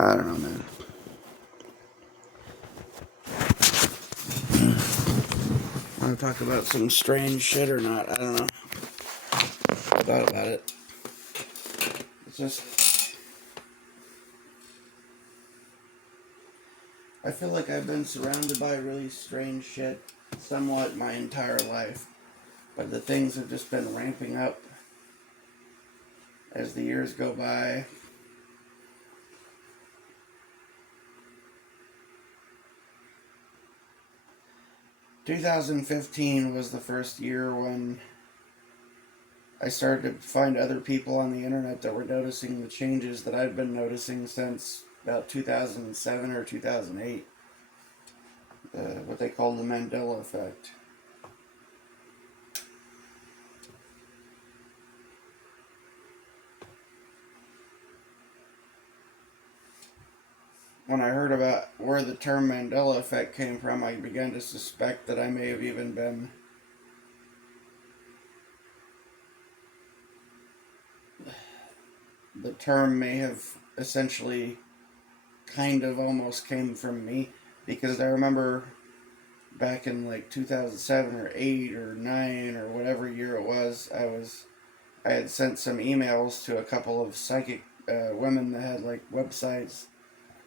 I don't know, man. Want to talk about some strange shit or not? I don't know. I thought about it. It's just, I feel like I've been surrounded by really strange shit somewhat my entire life. But the things have just been ramping up as the years go by. "2015 was the first year when I started to find other people on the internet that were noticing the changes that I've been noticing since about 2007 or 2008. What they call the Mandela effect. When I heard about where the term Mandela effect came from, I began to suspect that I may have even been the term may have essentially kind of almost came from me, because I remember back in like 2007 or 8 or 9 or whatever year it was, I had sent some emails to a couple of psychic women that had like websites,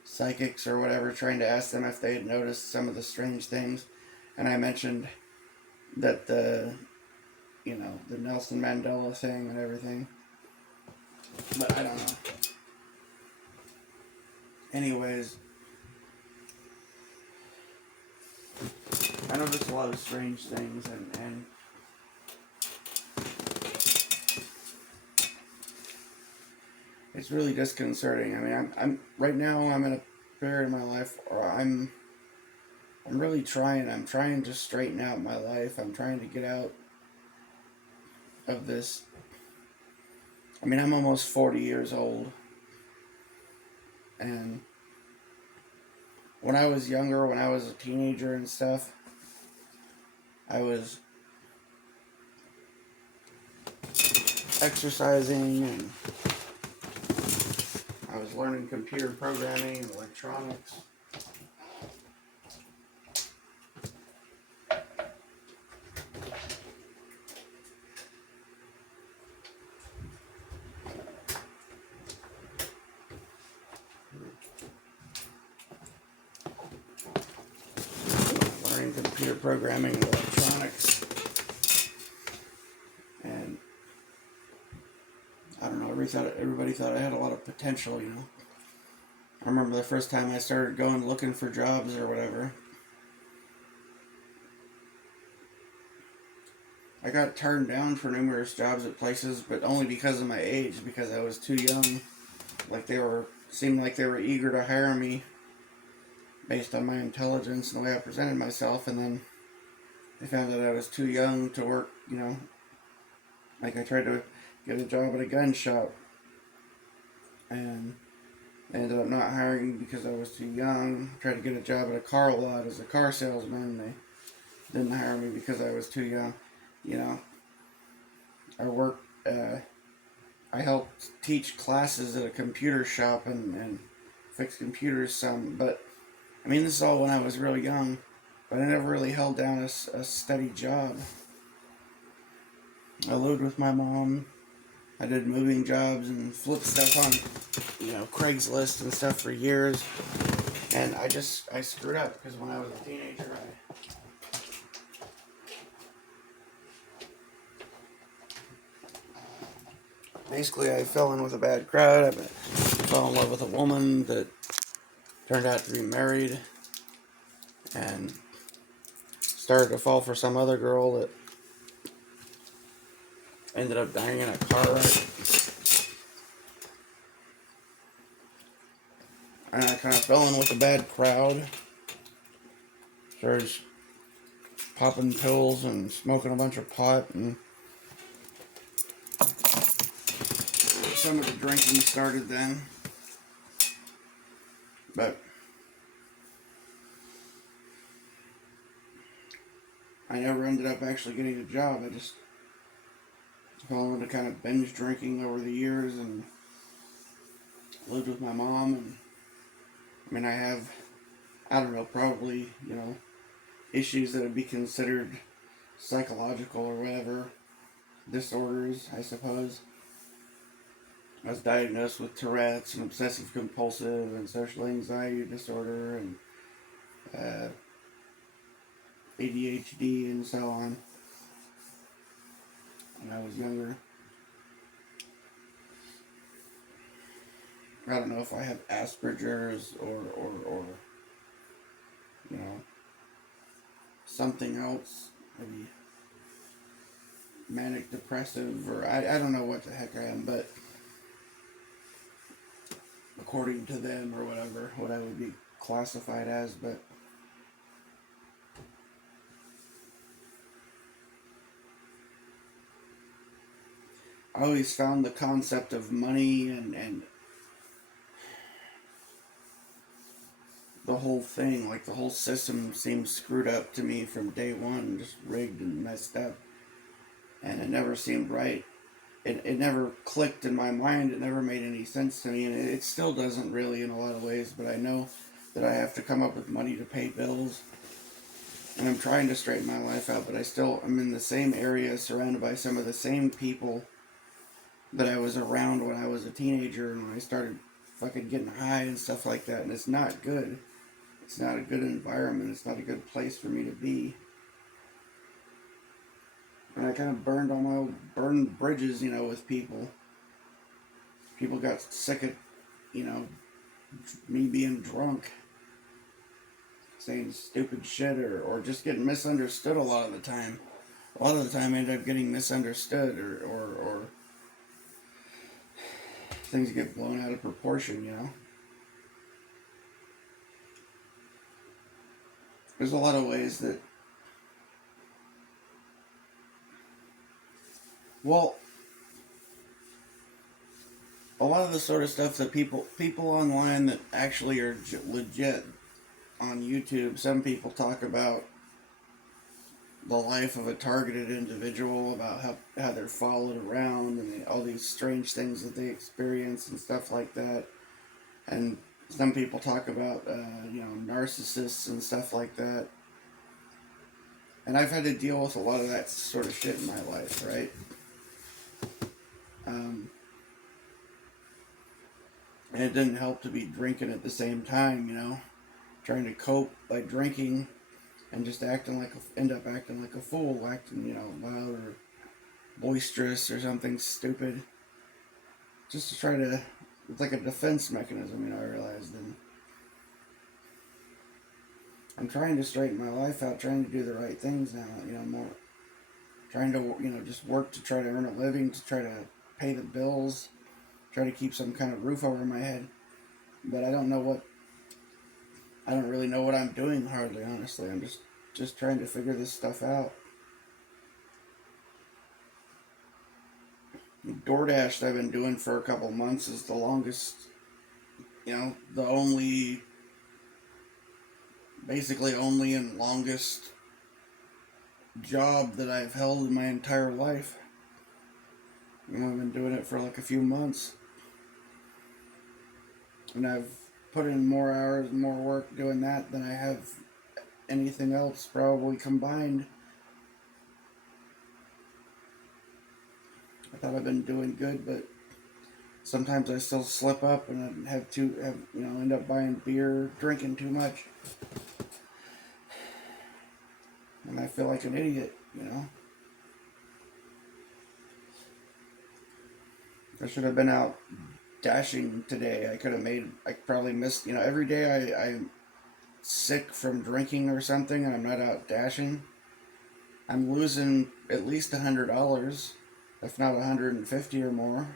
psychics or whatever, trying to ask them if they had noticed some of the strange things. And I mentioned that the Nelson Mandela thing and everything. But I don't know. Anyways, I noticed a lot of strange things, and it's really disconcerting. I mean, I'm right now. I'm in a period in my life where I'm really trying. I'm trying to straighten out my life. I'm trying to get out of this. I mean, I'm almost 40 years old, and when I was younger, when I was a teenager and stuff, I was exercising and I was learning computer programming and electronics. Computer programming and electronics, and I don't know, everybody thought I had a lot of potential, I remember the first time I started going looking for jobs or whatever, I got turned down for numerous jobs at places, but only because of my age, because I was too young. Like seemed like they were eager to hire me based on my intelligence and the way I presented myself, and then they found that I was too young to work, like I tried to get a job at a gun shop, and they ended up not hiring me because I was too young. I tried to get a job at a car lot as a car salesman, they didn't hire me because I was too young. I worked, I helped teach classes at a computer shop and fix computers some, but I mean, this is all when I was real young, but I never really held down a steady job. I lived with my mom. I did moving jobs and flipped stuff on, Craigslist and stuff for years. And I screwed up because when I was a teenager, I fell in with a bad crowd. I fell in love with a woman that turned out to be married, and started to fall for some other girl that ended up dying in a car wreck. And I kind of fell in with a bad crowd. Started popping pills and smoking a bunch of pot, and some of the drinking started then. But I never ended up actually getting a job. I just fell into kind of binge drinking over the years and lived with my mom, and I mean, I have, I don't know, probably, issues that would be considered psychological or whatever, disorders, I suppose. I was diagnosed with Tourette's and obsessive compulsive and social anxiety disorder and uh, ADHD and so on when I was younger. I don't know if I have Asperger's or you know, something else, maybe manic depressive, or I don't know what the heck I am, but according to them or whatever, what I would be classified as, but I always found the concept of money and the whole thing, like the whole system seemed screwed up to me from day one, just rigged and messed up. And it never seemed right. It never clicked in my mind. It never made any sense to me. And it still doesn't really in a lot of ways. But I know that I have to come up with money to pay bills. And I'm trying to straighten my life out. But I'm in the same area, surrounded by some of the same people that I was around when I was a teenager and when I started fucking getting high and stuff like that. And it's not good. It's not a good environment. It's not a good place for me to be. And I kind of burned bridges, with people. People got sick of, you know, me being drunk, saying stupid shit, or just getting misunderstood a lot of the time. A lot of the time I end up getting misunderstood, or things get blown out of proportion. There's a lot of ways that, well, a lot of the sort of stuff that people online that actually are legit on YouTube, some people talk about the life of a targeted individual, about how they're followed around and all these strange things that they experience and stuff like that. And some people talk about, narcissists and stuff like that. And I've had to deal with a lot of that sort of shit in my life, right? And it didn't help to be drinking at the same time, trying to cope by drinking and just end up acting like a fool, acting, loud or boisterous or something stupid. Just to try to, it's like a defense mechanism, I realized. And I'm trying to straighten my life out, trying to do the right things now, more trying to, just work to try to earn a living, to try to pay the bills, try to keep some kind of roof over my head. But I don't really know what I'm doing, hardly, honestly. I'm just trying to figure this stuff out. DoorDash that I've been doing for a couple months is the longest, the only, basically only and longest job that I've held in my entire life. I've been doing it for like a few months. And I've put in more hours, more work doing that than I have anything else probably combined. I thought I've been doing good, but sometimes I still slip up and I end up buying beer, drinking too much. And I feel like an idiot. I should have been out dashing today. I probably missed, every day I'm sick from drinking or something and I'm not out dashing. I'm losing at least $100, if not $150 or more.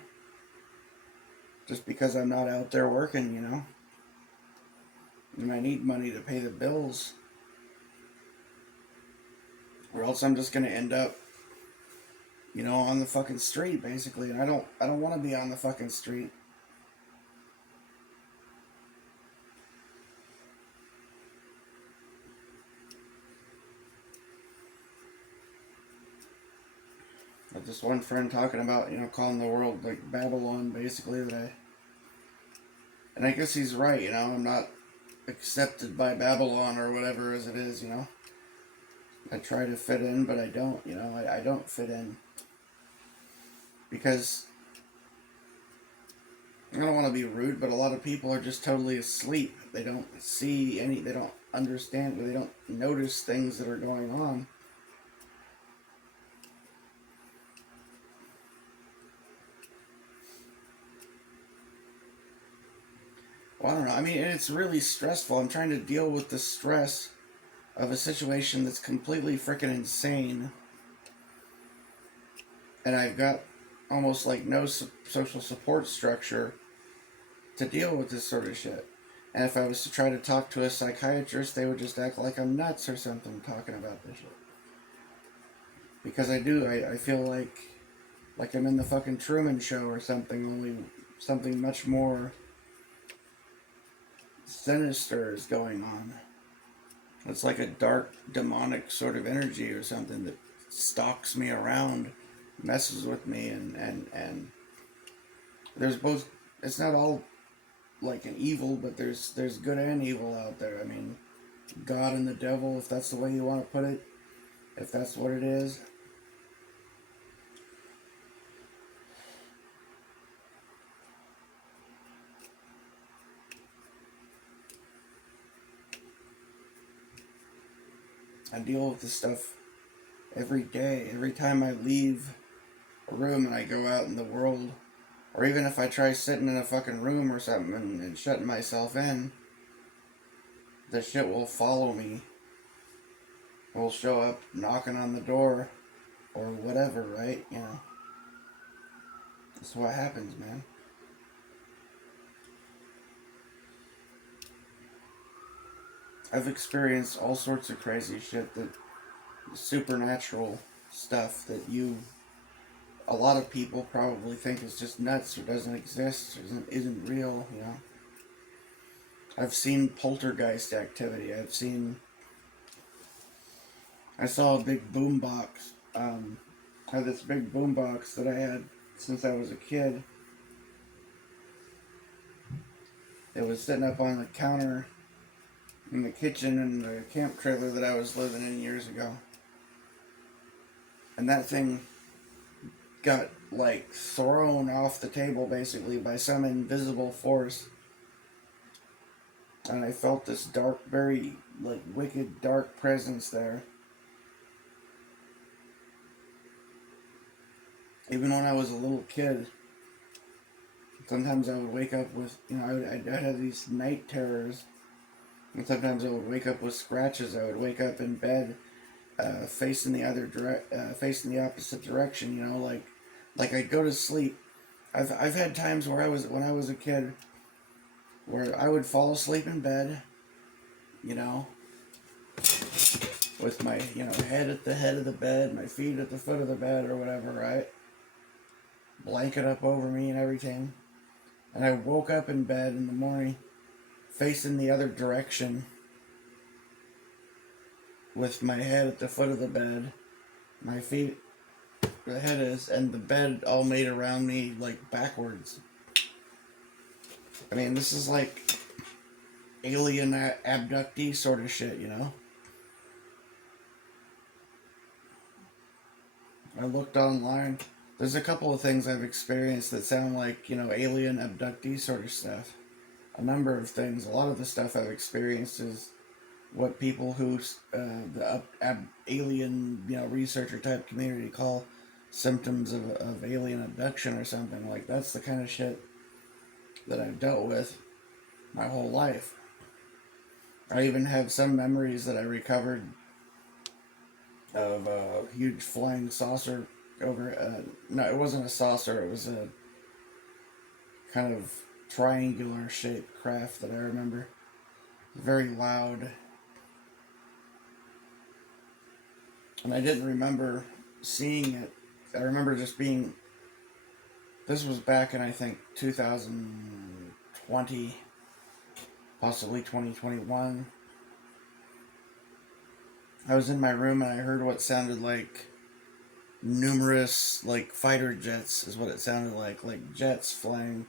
Just because I'm not out there working. And I need money to pay the bills. Or else I'm just gonna end up, on the fucking street, basically. And I don't want to be on the fucking street. But this one friend talking about, calling the world like Babylon, basically, and I guess he's right. I'm not accepted by Babylon or whatever as it is, you know. I try to fit in, but I don't, you know. I don't fit in because I don't want to be rude, but a lot of people are just totally asleep. They don't see any, they don't understand, they don't notice things that are going on. Well, I don't know. I mean, it's really stressful. I'm trying to deal with the stress of a situation that's completely freaking insane. And I've got almost like no social support structure to deal with this sort of shit. And if I was to try to talk to a psychiatrist, they would just act like I'm nuts or something talking about this shit. Because I do, I feel like I'm in the fucking Truman Show or something, only something much more sinister is going on. It's like a dark, demonic sort of energy or something that stalks me around, messes with me, and there's both. It's not all like an evil, but there's good and evil out there. I mean, God and the devil, if that's the way you want to put it, if that's what it is. I deal with this stuff every day. Every time I leave a room and I go out in the world, or even if I try sitting in a fucking room or something and shutting myself in, the shit will follow me. It will show up knocking on the door or whatever, right? You know. That's what happens, man. I've experienced all sorts of crazy shit, that supernatural stuff that a lot of people probably think is just nuts or doesn't exist or isn't real, you know. I've seen poltergeist activity. I saw a big boom box. I had this big boom box that I had since I was a kid. It was sitting up on the counter in the kitchen in the camp trailer that I was living in years ago. And that thing got like thrown off the table basically by some invisible force. And I felt this dark, very like wicked dark presence there. Even when I was a little kid, sometimes I would wake up with, you know, I'd have these night terrors. And sometimes I would wake up with scratches. I would wake up in bed, facing facing the opposite direction. You know, like I'd go to sleep. I've had times where when I was a kid, where I would fall asleep in bed, you know, with my, you know, head at the head of the bed, my feet at the foot of the bed or whatever, right? Blanket up over me and everything. And I woke up in bed in the morning, facing the other direction, with my head at the foot of the bed, my feet where the head is, and the bed all made around me like backwards. I mean, this is like alien abductee sort of shit, you know? I looked online. There's a couple of things I've experienced that sound like, you know, alien abductee sort of stuff. A number of things. A lot of the stuff I've experienced is what people who the alien, you know, researcher type community call symptoms of alien abduction or something. Like, that's the kind of shit that I've dealt with my whole life. I even have some memories that I recovered of a huge flying saucer over. No, it wasn't a saucer. It was a kind of triangular shaped craft that I remember. Very loud. And I didn't remember seeing it. I remember just being. This was back in, I think, 2020, possibly 2021. I was in my room and I heard what sounded like numerous, like, fighter jets, is what it sounded like jets flying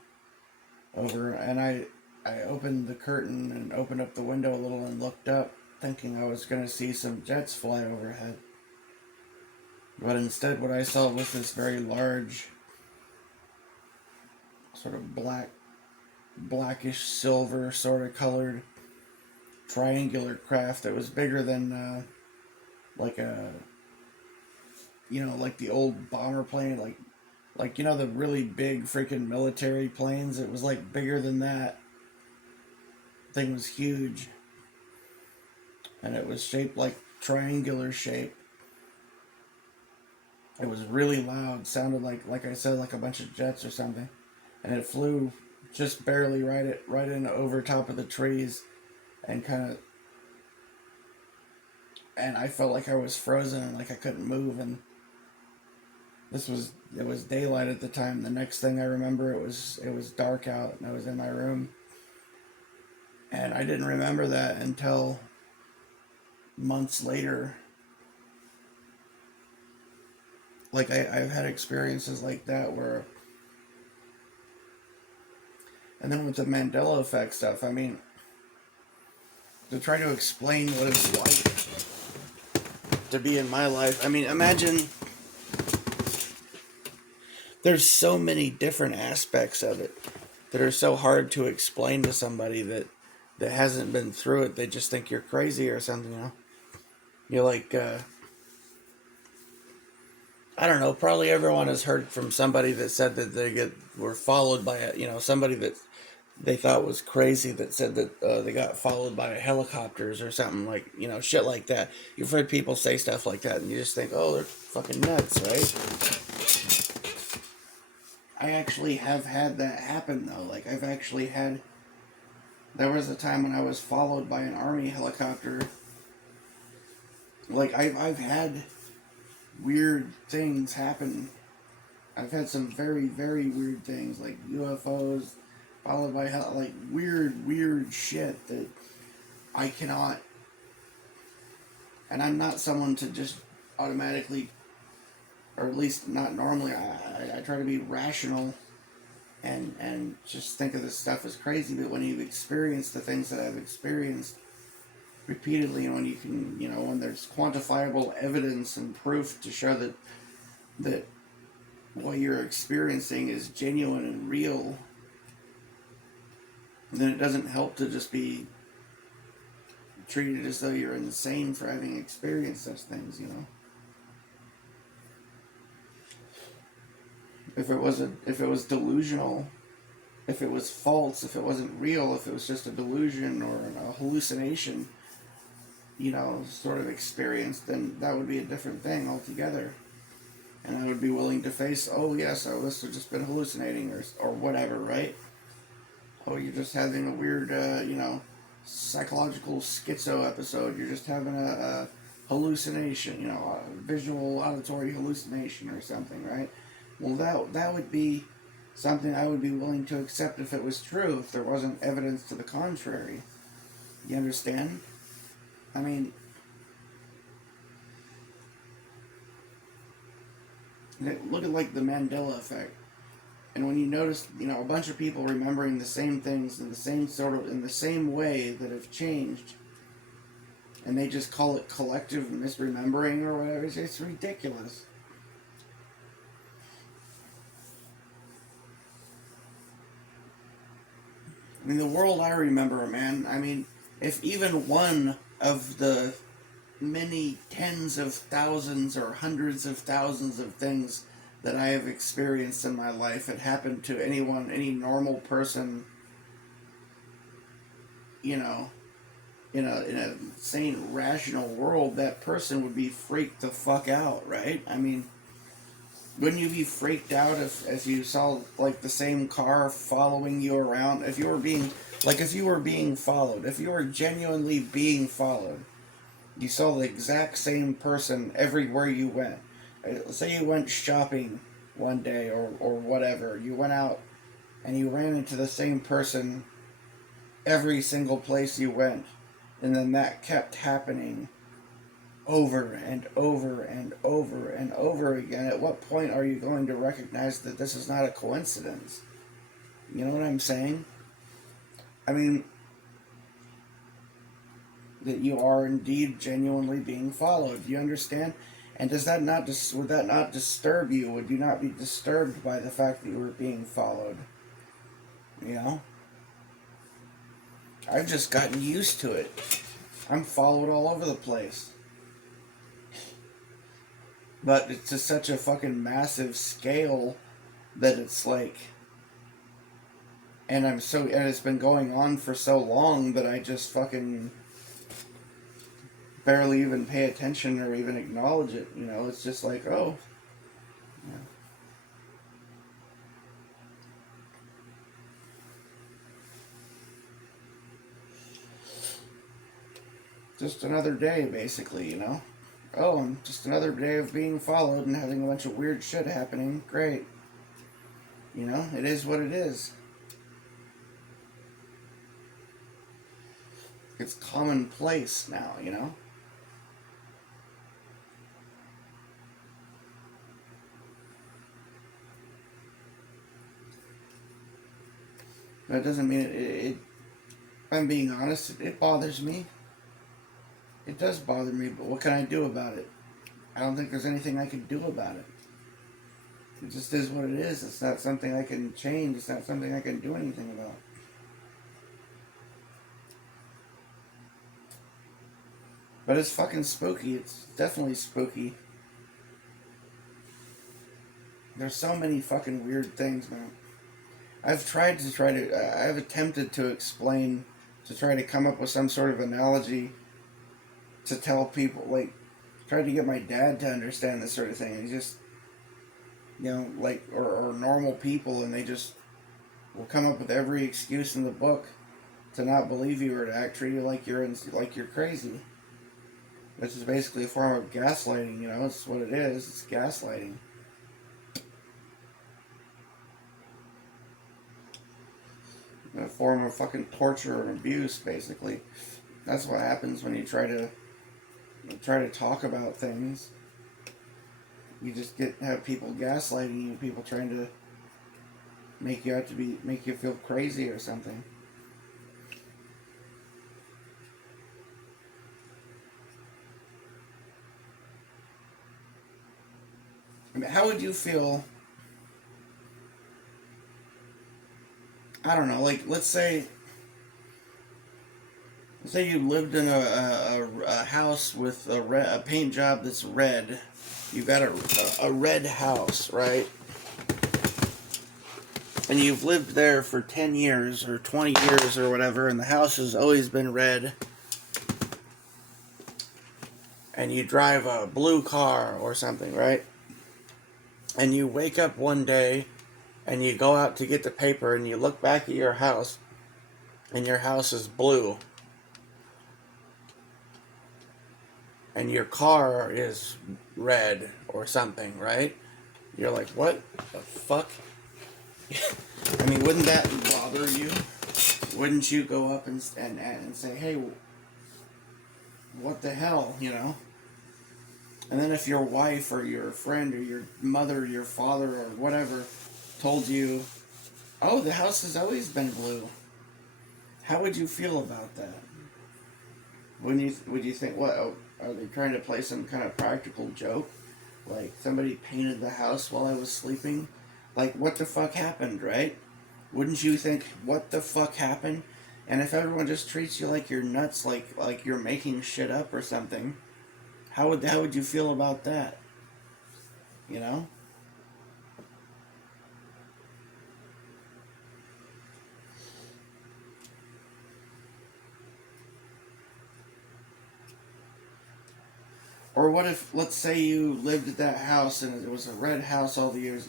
over. And I opened the curtain and opened up the window a little and looked up, thinking I was going to see some jets fly overhead. But instead, what I saw was this very large, sort of blackish silver sort of colored triangular craft that was bigger than like a, like the old bomber plane, like the really big freaking military planes. It was like bigger than that. Thing was huge, and it was shaped like triangular shape. It was really loud. Sounded like I said, like a bunch of jets or something, and it flew just barely right in over top of the trees, and and I felt like I was frozen and like I couldn't move. And it was daylight at the time. The next thing I remember, it was dark out, and I was in my room, and I didn't remember that until months later. Like I've had experiences like that where, and then with the Mandela effect stuff, I mean, to try to explain what it's like to be in my life, I mean, imagine there's so many different aspects of it that are so hard to explain to somebody that hasn't been through it. They just think you're crazy or something, You're like, I don't know. Probably everyone has heard from somebody that said that were followed by somebody that they thought was crazy that said that they got followed by helicopters or something, like shit like that. You've heard people say stuff like that, and you just think, oh, they're fucking nuts, right? I actually have had that happen though. Like I've actually had. There was a time when I was followed by an army helicopter. Like I've had weird things happen. I've had some very, very weird things, like UFOs, followed by like weird shit that I cannot. And I'm not someone to just automatically, or at least not normally. I try to be rational, and just think of this stuff as crazy. But when you've experienced the things that I've experienced repeatedly, and when you can, when there's quantifiable evidence and proof to show that what you're experiencing is genuine and real, then it doesn't help to just be treated as though you're insane for having experienced such things, If it was delusional, if it was false, if it wasn't real, if it was just a delusion or a hallucination, sort of experience, then that would be a different thing altogether. And I would be willing to face, oh yes, oh this has just been hallucinating or whatever, right? Oh, you're just having a weird, psychological schizo episode. You're just having a hallucination, a visual auditory hallucination or something, right? Well, that would be something I would be willing to accept if it was true, if there wasn't evidence to the contrary. You understand? I mean, look at like the Mandela effect. And when you notice, a bunch of people remembering the same things in the same way that have changed, and they just call it collective misremembering or whatever, it's ridiculous. I mean, the world I remember, man, I mean, if even one of the many tens of thousands or hundreds of thousands of things that I have experienced in my life had happened to anyone, any normal person, in a sane, rational world, that person would be freaked the fuck out, right? I mean, wouldn't you be freaked out if you saw like the same car following you around? If you were being followed, if you were genuinely being followed, you saw the exact same person everywhere you went. Say you went shopping one day or whatever. You went out and you ran into the same person every single place you went. And then that kept happening over and over and over and over again. At what point are you going to recognize that this is not a coincidence? You know what I'm saying? I mean, that you are indeed genuinely being followed. Do you understand? And does that not would that not disturb you? Would you not be disturbed by the fact that you were being followed? You know, I've just gotten used to it. I'm followed all over the place, but it's just such a fucking massive scale that it's like, and it's been going on for so long that I just fucking barely even pay attention or even acknowledge it. You know, it's just like, oh, yeah. Just another day, basically, you know? Oh, and just another day of being followed and having a bunch of weird shit happening. Great. You know, it is what it is. It's commonplace now, you know? That doesn't mean if I'm being honest, it bothers me. It does bother me, but what can I do about it? I don't think there's anything I can do about it. It just is what it is. It's not something I can change. It's not something I can do anything about. But it's fucking spooky. It's definitely spooky. There's so many fucking weird things, man. I've attempted to explain, to try to come up with some sort of analogy to tell people, like, try to get my dad to understand this sort of thing. And he just, you know, like, or normal people, and they just will come up with every excuse in the book to not believe you or to act treat you like you're crazy. This is basically a form of gaslighting, you know. It's what it is. It's gaslighting. A form of fucking torture and abuse, basically. That's what happens when you try to talk about things. You just have people gaslighting you, people trying to make you feel crazy or something. I mean, how would you feel? I don't know. Like, let's say you lived in a house with a paint job that's red. You got a red house, right? And you've lived there for 10 years or 20 years or whatever, and the house has always been red. And you drive a blue car or something, right? And you wake up one day and you go out to get the paper and you look back at your house and your house is blue. And your car is red or something, right? You're like, what the fuck? I mean, wouldn't that bother you? Wouldn't you go up and say, hey, what the hell, you know? And then if your wife or your friend or your mother or your father or whatever told you, oh, the house has always been blue, how would you feel about that? Would you think, what, oh, are they trying to play some kind of practical joke? Like, somebody painted the house while I was sleeping? Like, what the fuck happened, right? Wouldn't you think, what the fuck happened? And if everyone just treats you like you're nuts, like you're making shit up or something, how would you feel about that? You know? Or what if, let's say you lived at that house and it was a red house all the years.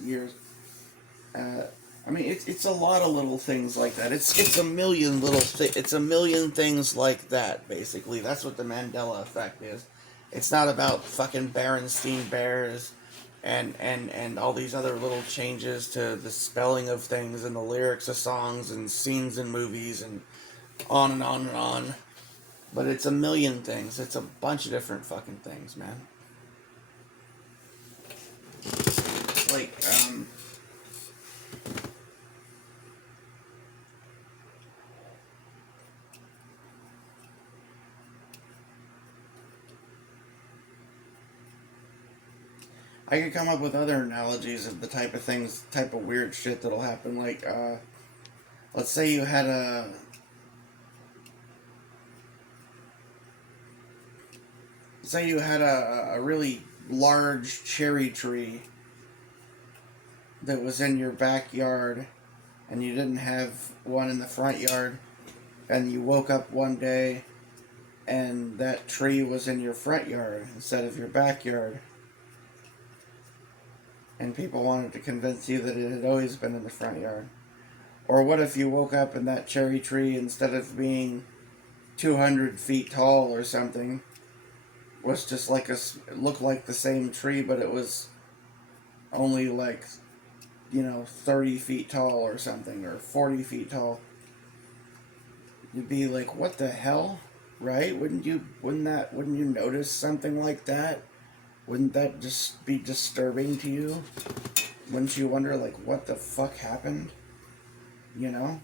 Uh, I mean, it's a lot of little things like that. It's a million it's a million things like that. Basically, that's what the Mandela effect is. It's not about fucking Berenstein Bears and all these other little changes to the spelling of things and the lyrics of songs and scenes in movies and on and on and on. But it's a million things. It's a bunch of different fucking things, man. Like, I could come up with other analogies of the type of things, type of weird shit that'll happen. Like, let's say you had a really large cherry tree that was in your backyard, and you didn't have one in the front yard, and you woke up one day and that tree was in your front yard instead of your backyard, and people wanted to convince you that it had always been in the front yard. Or what if you woke up and that cherry tree, instead of being 200 feet tall or something, was just like it looked like the same tree, but it was only like, 30 feet tall or something, or 40 feet tall. You'd be like, what the hell? Right? Wouldn't you notice something like that? Wouldn't that just be disturbing to you? Wouldn't you wonder, like, what the fuck happened? You know?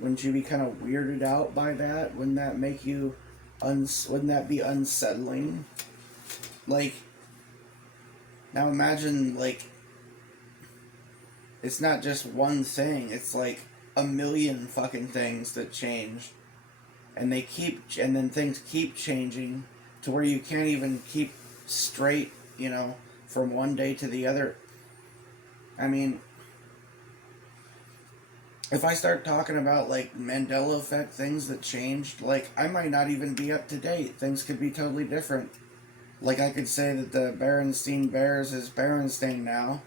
Wouldn't you be kind of weirded out by that? Wouldn't that make you, wouldn't that be unsettling? Like, now imagine, like, it's not just one thing, it's like a million fucking things that change. And then things keep changing to where you can't even keep straight, from one day to the other. I mean, if I start talking about like Mandela effect things that changed, like I might not even be up to date. Things could be totally different. Like I could say that the Berenstein Bears is Berenstain now,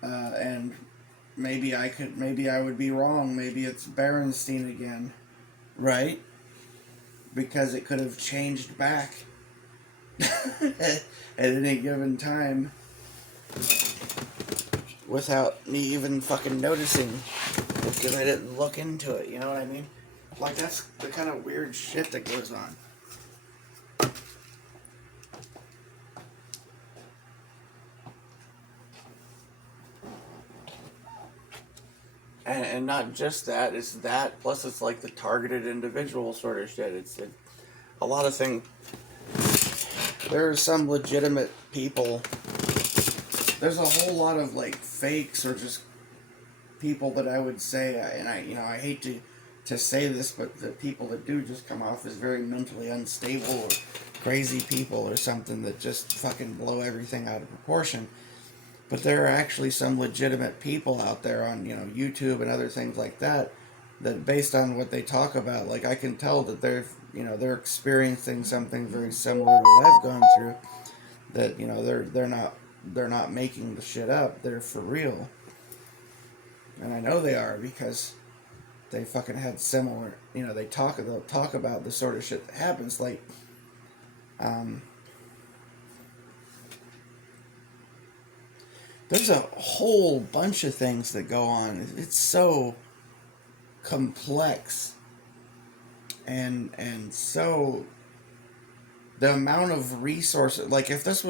and maybe I would be wrong. Maybe it's Berenstein again, right? Because it could have changed back at any given time without me even fucking noticing, because I didn't look into it, you know what I mean? Like, that's the kind of weird shit that goes on. And not just that, it's that, plus it's like the targeted individual sort of shit. A lot of things. There are some legitimate people. There's a whole lot of like fakes or just people that I would say, and I hate to say this, but the people that do just come off as very mentally unstable or crazy people or something that just fucking blow everything out of proportion. But there are actually some legitimate people out there on, YouTube and other things like that, that based on what they talk about, like I can tell that they're experiencing something very similar to what I've gone through. That they're not making the shit up. They're for real, and I know they are because they fucking had similar. They'll talk about the sort of shit that happens. Like, there's a whole bunch of things that go on. It's so complex, and so the amount of resources. Like, if it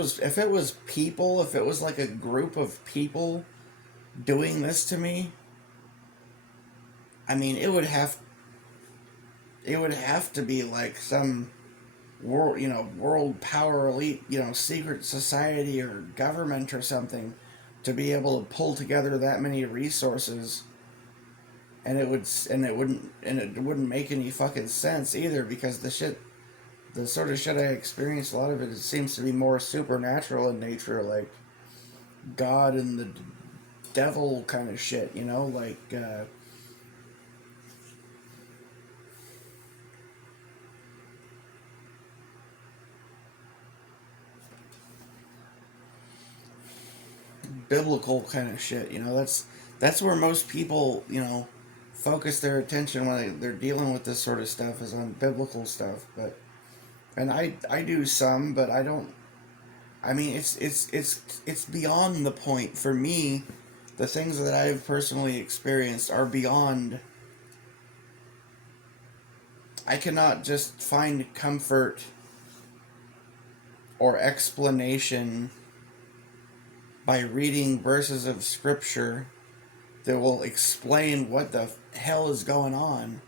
was people, if it was like a group of people doing this to me, I mean, it would have to be like some world power elite, secret society or government or something, to be able to pull together that many resources. And it wouldn't make any fucking sense either, because the sort of shit I experienced, a lot of it seems to be more supernatural in nature, like God and the devil kind of shit, like biblical kind of shit. That's where most people, focus their attention when they're dealing with this sort of stuff, is on biblical stuff. And I do some, but I don't. I mean, it's beyond the point for me. The things that I've personally experienced are beyond. I cannot just find comfort or explanation by reading verses of scripture that will explain what the hell is going on.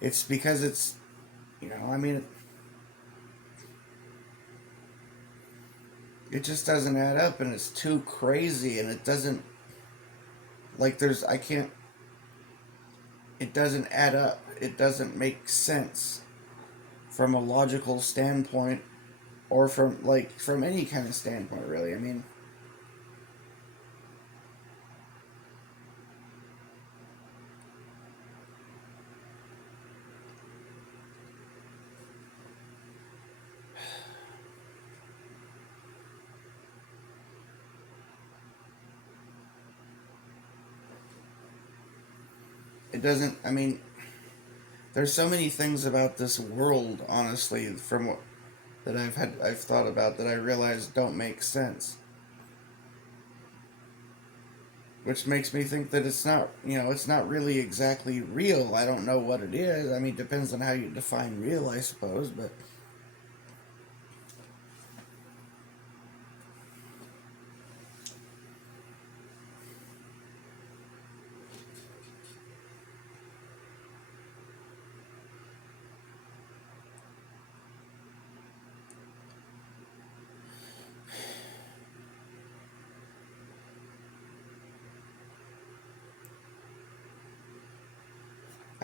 It's because it's, I mean, It just doesn't add up, and it's too crazy, and it doesn't, like, I can't, it doesn't add up. It doesn't make sense from a logical standpoint, or from any kind of standpoint, really. I mean, it doesn't, I mean, there's so many things about this world, honestly, from what that I've thought about that I realize don't make sense. Which makes me think that it's not really exactly real. I don't know what it is. I mean, it depends on how you define real, I suppose, but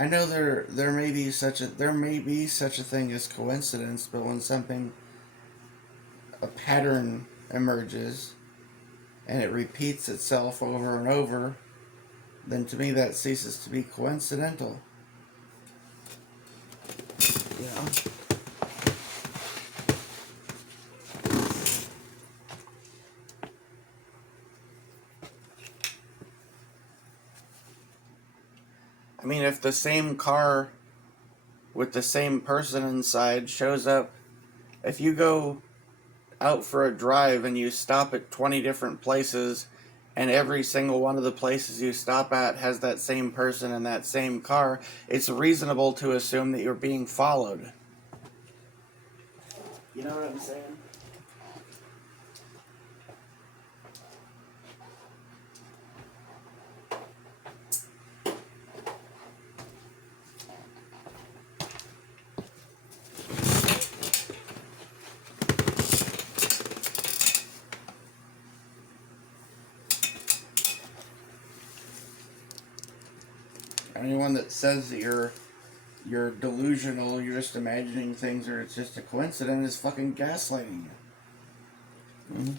I know there may be such a thing as coincidence, but when something a pattern emerges and it repeats itself over and over, then to me that ceases to be coincidental. You know? I mean, if the same car with the same person inside shows up, if you go out for a drive and you stop at 20 different places and every single one of the places you stop at has that same person in that same car, it's reasonable to assume that you're being followed. You know what I'm saying? Anyone that says that you're delusional, you're just imagining things, or it's just a coincidence, is fucking gaslighting you. Mm-hmm.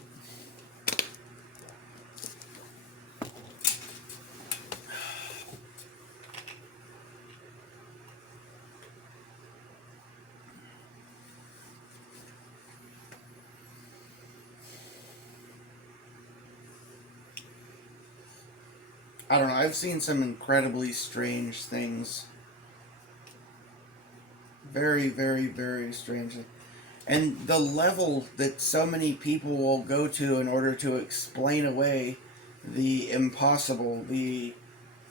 I don't know. I've seen some incredibly strange things. Very, very, very strange. And the level that so many people will go to in order to explain away the impossible, the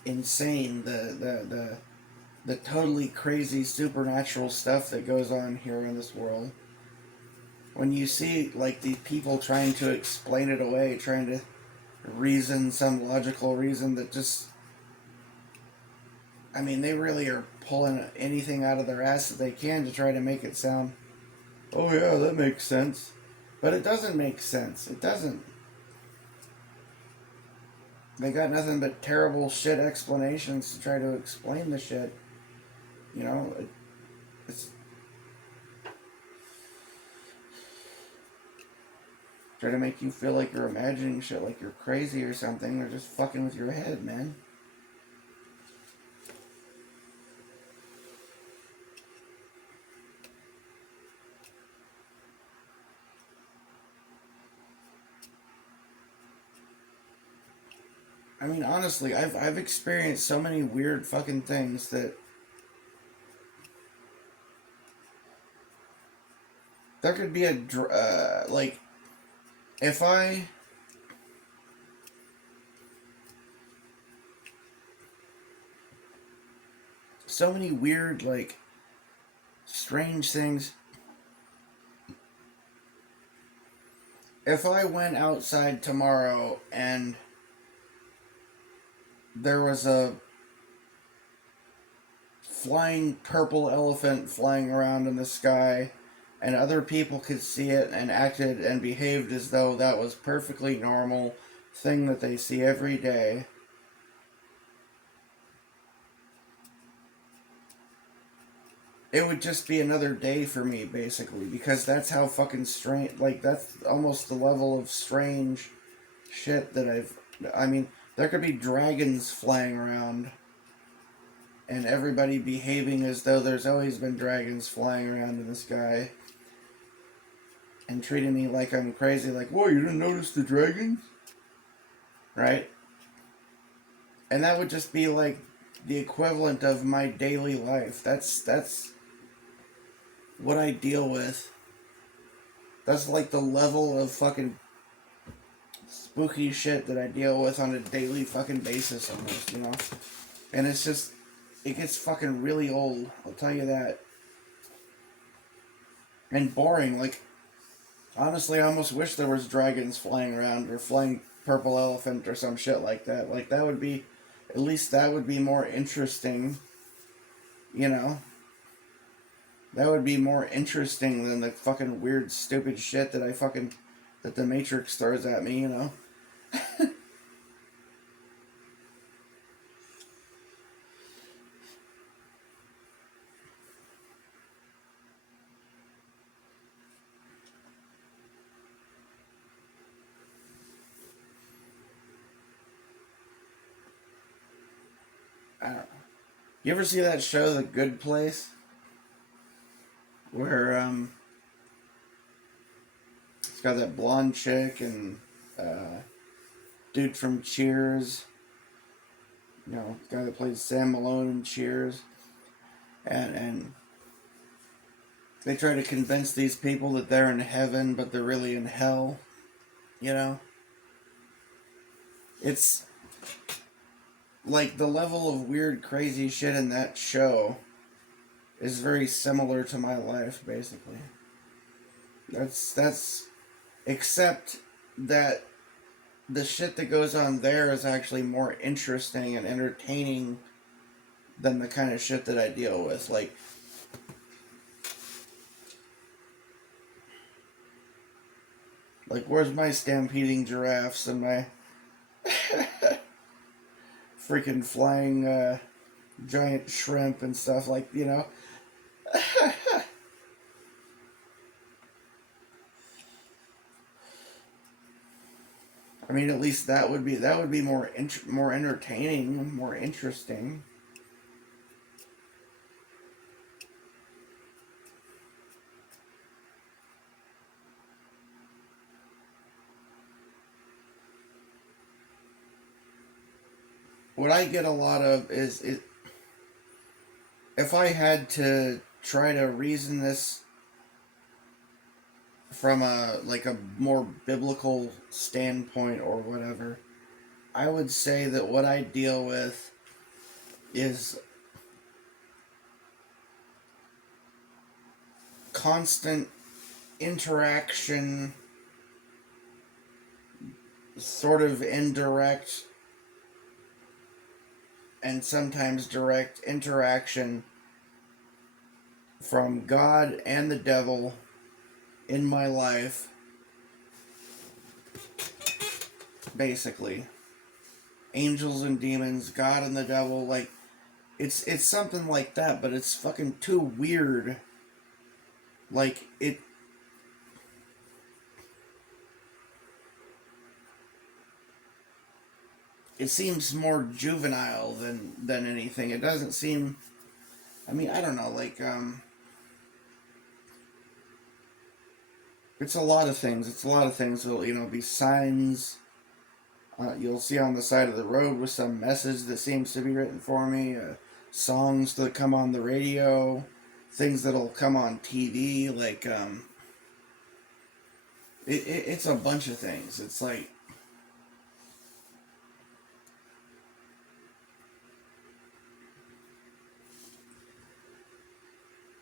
insane, the totally crazy supernatural stuff that goes on here in this world. When you see like these people trying to explain it away, trying to reason some logical reason that just, I mean, they really are pulling anything out of their ass that they can to try to make it sound, oh yeah, that makes sense. But it doesn't make sense. It doesn't. They got nothing but terrible shit explanations to try to explain the shit. You know, it's try to make you feel like you're imagining shit, like you're crazy or something. They're just fucking with your head, man. I mean, honestly, I've experienced so many weird fucking things that there could be like if I so many weird like strange things. If I went outside tomorrow and there was a flying purple elephant flying around in the sky and other people could see it and acted and behaved as though that was perfectly normal thing that they see every day, it would just be another day for me, basically, because that's how fucking strange, like, that's almost the level of strange shit that I mean, there could be dragons flying around and everybody behaving as though there's always been dragons flying around in the sky and treating me like I'm crazy, like, whoa, you didn't notice the dragons? Right? And that would just be like the equivalent of my daily life. That's what I deal with. That's like the level of fucking spooky shit that I deal with on a daily fucking basis almost, you know? And it's just, it gets fucking really old, I'll tell you that. And boring, like, honestly, I almost wish there was dragons flying around or flying purple elephant or some shit like that. Like, that would be, at least that would be more interesting, you know? That would be more interesting than the fucking weird, stupid shit that that the Matrix throws at me, you know? I don't know. You ever see that show, The Good Place? Where, it's got that blonde chick and, dude from Cheers. You know, the guy that plays Sam Malone in Cheers. And they try to convince these people that they're in heaven, but they're really in hell. You know? It's like the level of weird, crazy shit in that show is very similar to my life, basically. That's except that the shit that goes on there is actually more interesting and entertaining than the kind of shit that I deal with. Like where's my stampeding giraffes and my freaking flying giant shrimp and stuff, like, you know? I mean, at least that would be more entertaining, more interesting. What I get a lot of is if I had to try to reason this from a more biblical standpoint or whatever, I would say that what I deal with is constant interaction, sort of indirect and sometimes direct interaction from God and the devil in my life, basically. Angels and demons, God and the devil, like it's something like that, but it's fucking too weird. Like it seems more juvenile than anything. It doesn't seem, I mean, I don't know, like it's a lot of things. It's a lot of things that'll, you know, be signs you'll see on the side of the road with some message that seems to be written for me, songs that come on the radio, things that'll come on TV, like it's a bunch of things. It's like,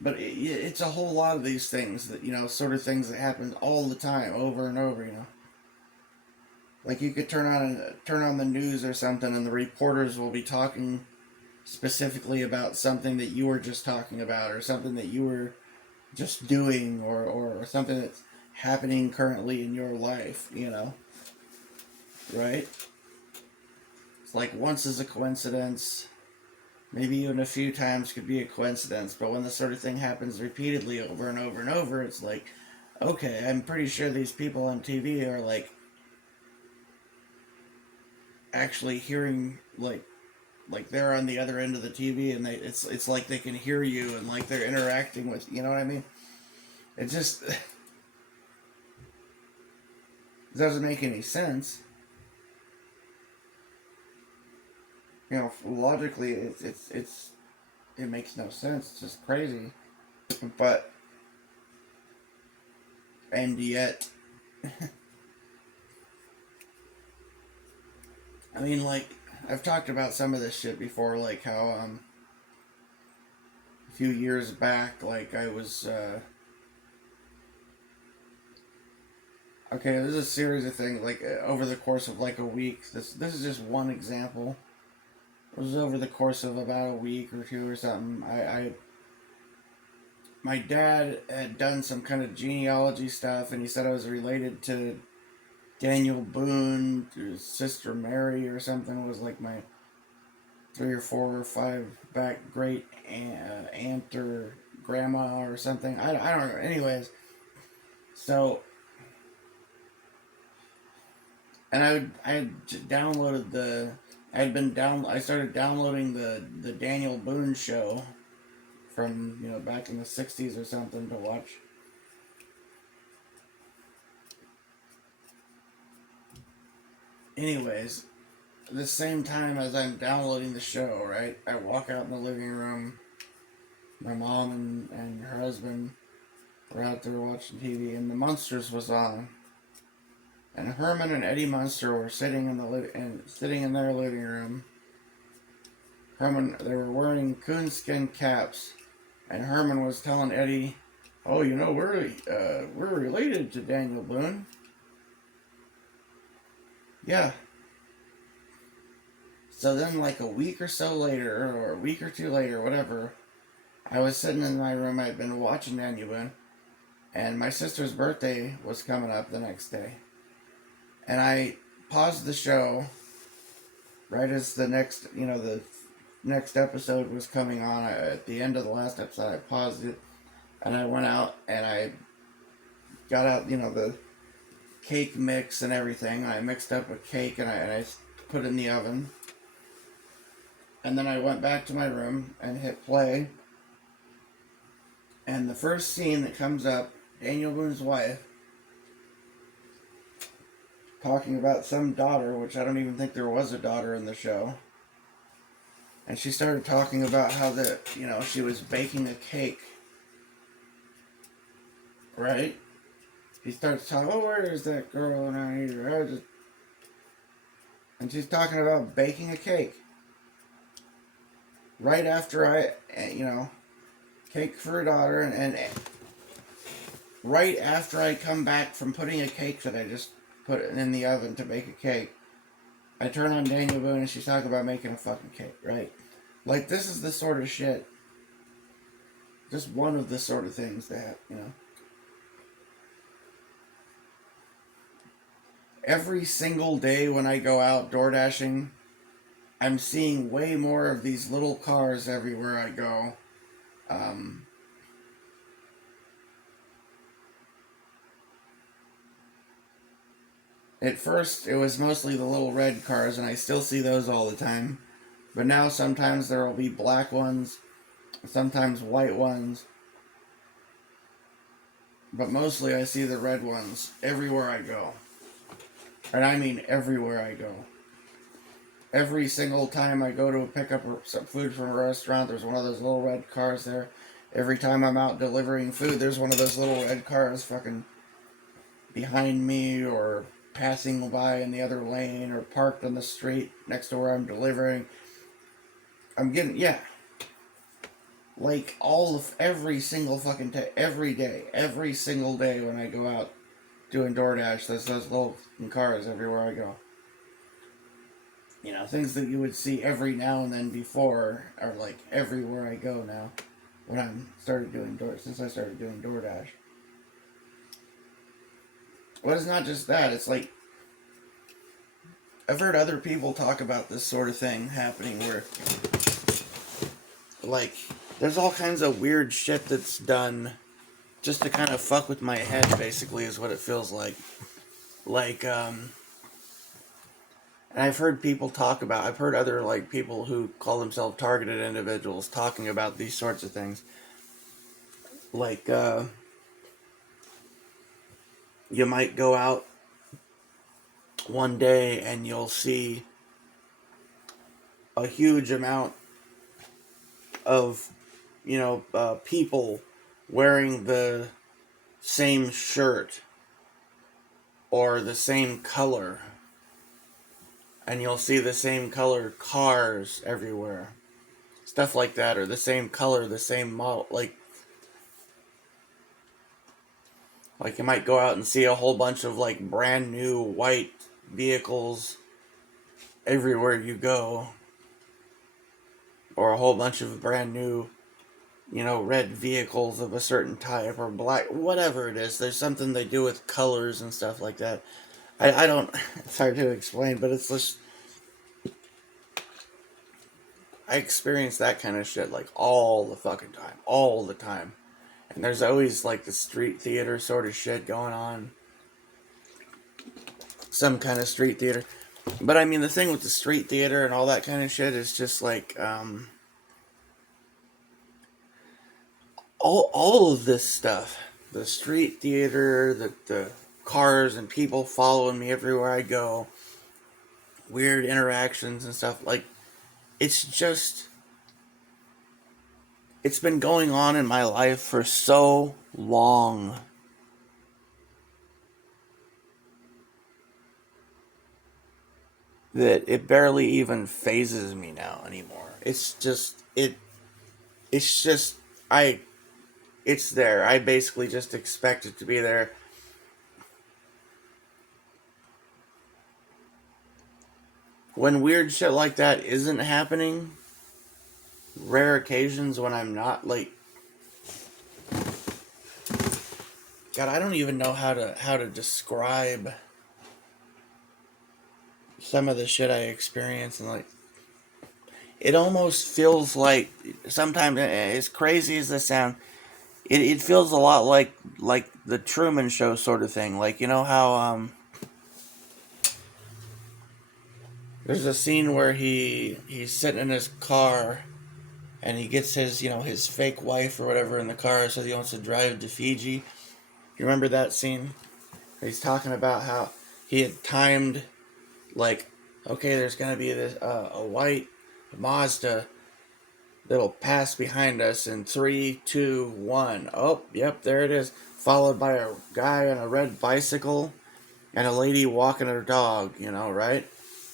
but it's a whole lot of these things that, you know, sort of things that happen all the time, over and over, you know. Like you could turn on the news or something, and the reporters will be talking specifically about something that you were just talking about, or something that you were just doing, or something that's happening currently in your life, right? It's like once is a coincidence, maybe even a few times could be a coincidence, but when this sort of thing happens repeatedly over and over and over, it's like, okay, I'm pretty sure these people on TV are like actually hearing, like they're on the other end of the TV, and it's like they can hear you, and like they're interacting with, you know what I mean? It just doesn't make any sense. Logically, it makes no sense. It's just crazy. But and yet, I mean, like I've talked about some of this shit before, like how a few years back, like I was okay. There's a series of things like over the course of like a week. This is just one example. It was over the course of about a week or two or something. I my dad had done some kind of genealogy stuff, and he said I was related to Daniel Boone. His sister Mary or something was like my 3 or 4 or 5 back great aunt or grandma or something. I don't know. Anyways, so and I had downloaded the I started downloading the Daniel Boone show from back in the '60s or something to watch. Anyways, the same time as I'm downloading the show, right, I walk out in the living room. My mom and her husband were out there watching TV, and the Munsters was on. And Herman and Eddie Munster were sitting in their living room. They were wearing coonskin caps, and Herman was telling Eddie, "Oh, we're related to Daniel Boone." Yeah. So then, like a week or so later, or a week or two later, whatever, I was sitting in my room. I'd been watching Daniel Boone, and my sister's birthday was coming up the next day. And I paused the show right as the next episode was coming on. At the end of the last episode, I paused it, and I went out and I got out, the cake mix and everything. I mixed up a cake and I put it in the oven. And then I went back to my room and hit play. And the first scene that comes up, Daniel Boone's wife talking about some daughter, which I don't even think there was a daughter in the show. And she started talking about how she was baking a cake. Right? He starts talking, "Oh, where is that girl around here?" And she's talking about baking a cake. Right after cake for a daughter, and right after I come back from putting a cake that I just put in the oven to bake a cake, I turn on Daniel Boone and she's talking about making a fucking cake, right? Like, this is the sort of shit, just one of the sort of things that, Every single day when I go out door dashing, I'm seeing way more of these little cars everywhere I go. At first, it was mostly the little red cars, and I still see those all the time. But now sometimes there will be black ones, sometimes white ones. But mostly I see the red ones everywhere I go. And I mean everywhere I go. Every single time I go to pick up some food from a restaurant, there's one of those little red cars there. Every time I'm out delivering food, there's one of those little red cars fucking behind me or passing by in the other lane or parked on the street next to where I'm delivering. Like every single fucking every single day when I go out doing DoorDash, there's those little cars everywhere I go. Things that you would see every now and then before are like everywhere I go now. when since I started doing DoorDash. But it's not just that. It's like I've heard other people talk about this sort of thing happening where, like, there's all kinds of weird shit that's done just to kind of fuck with my head, basically, is what it feels like. Like, and I've heard other, like, people who call themselves targeted individuals talking about these sorts of things. Like, you might go out one day and you'll see a huge amount of, people wearing the same shirt or the same color, and you'll see the same color cars everywhere, stuff like that, or the same color, the same model. Like you might go out and see a whole bunch of like brand new white vehicles everywhere you go, or a whole bunch of brand new, red vehicles of a certain type, or black, whatever it is. There's something they do with colors and stuff like that. I don't, it's hard to explain, but it's just, I experience that kind of shit like all the fucking time. All the time. And there's always like the street theater sort of shit going on. Some kind of street theater. But I mean, the thing with the street theater and all that kind of shit is just like, all of this stuff. The street theater, the cars and people following me everywhere I go. Weird interactions and stuff. Like, it's just, it's been going on in my life for so long that it barely even phases me now anymore. It's just I it's there. I basically just expect it to be there. When weird shit like that isn't happening, rare occasions when I'm not, like, God, I don't even know how to describe some of the shit I experience, and like, it almost feels like sometimes, as crazy as this sounds, it feels a lot like the Truman Show sort of thing. Like, you know how there's a scene where he's sitting in his car and he gets his fake wife or whatever in the car, says he wants to drive to Fiji. You remember that scene? He's talking about how he had timed, like, okay, there's gonna be this a white Mazda that'll pass behind us in 3, 2, 1. Oh, yep, there it is. Followed by a guy on a red bicycle and a lady walking her dog, right?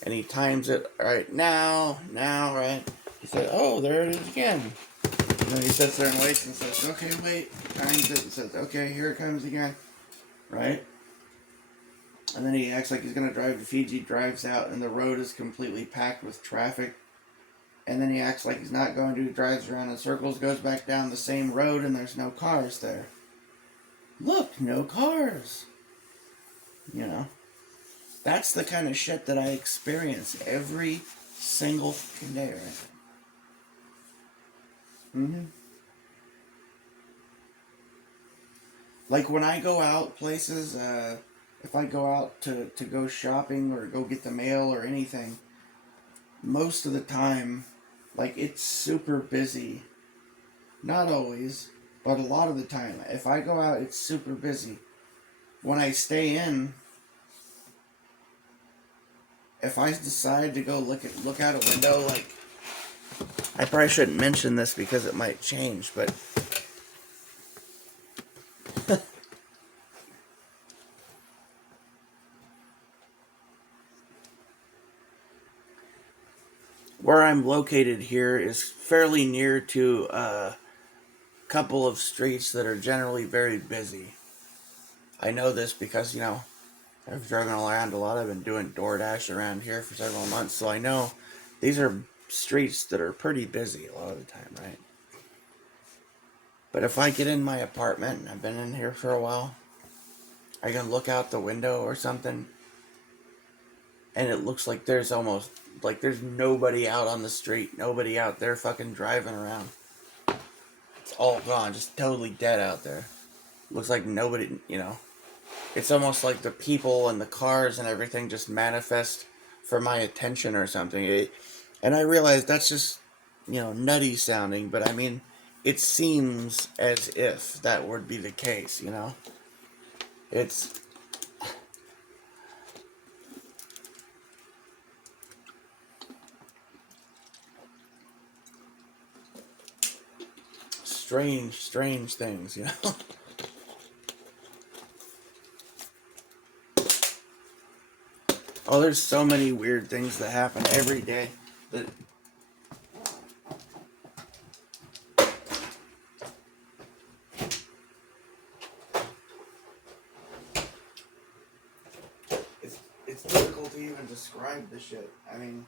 And he times it right now, right? He said, oh, there it is again. And then he sits there and waits and says, okay, wait. Times it and says, okay, here it comes again, right? And then he acts like he's going to drive to Fiji, drives out, and the road is completely packed with traffic. And then he acts like he's not going to, drives around in circles, goes back down the same road, and there's no cars there. Look, no cars. That's the kind of shit that I experience every single fucking day, right? Mm-hmm. Like when I go out places, if I go out to go shopping or go get the mail or anything, most of the time, like, it's super busy. Not always, but a lot of the time. If I go out, it's super busy. When I stay in, if I decide to go look out a window, like, I probably shouldn't mention this because it might change, but where I'm located here is fairly near to a couple of streets that are generally very busy. I know this because, I've driven around a lot. I've been doing DoorDash around here for several months, so I know these are streets that are pretty busy a lot of the time, right? But if I get in my apartment, and I've been in here for a while, I can look out the window or something, and it looks like there's nobody out on the street, nobody out there fucking driving around. It's all gone, just totally dead out there. Looks like nobody. It's almost like the people and the cars and everything just manifest for my attention or something. And I realize that's just, nutty sounding, but I mean, it seems as if that would be the case. It's strange, strange things. Oh, there's so many weird things that happen every day that it's difficult to even describe the shit. I mean,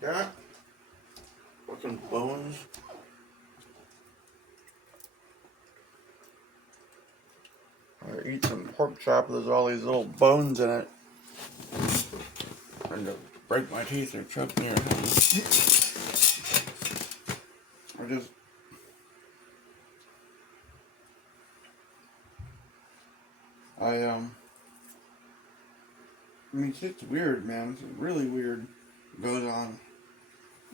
God, fucking bones. I eat some pork chop. There's all these little bones in it. And to break my teeth or choke me or something. I just. I mean, shit's weird, man. It's really weird. Goes on.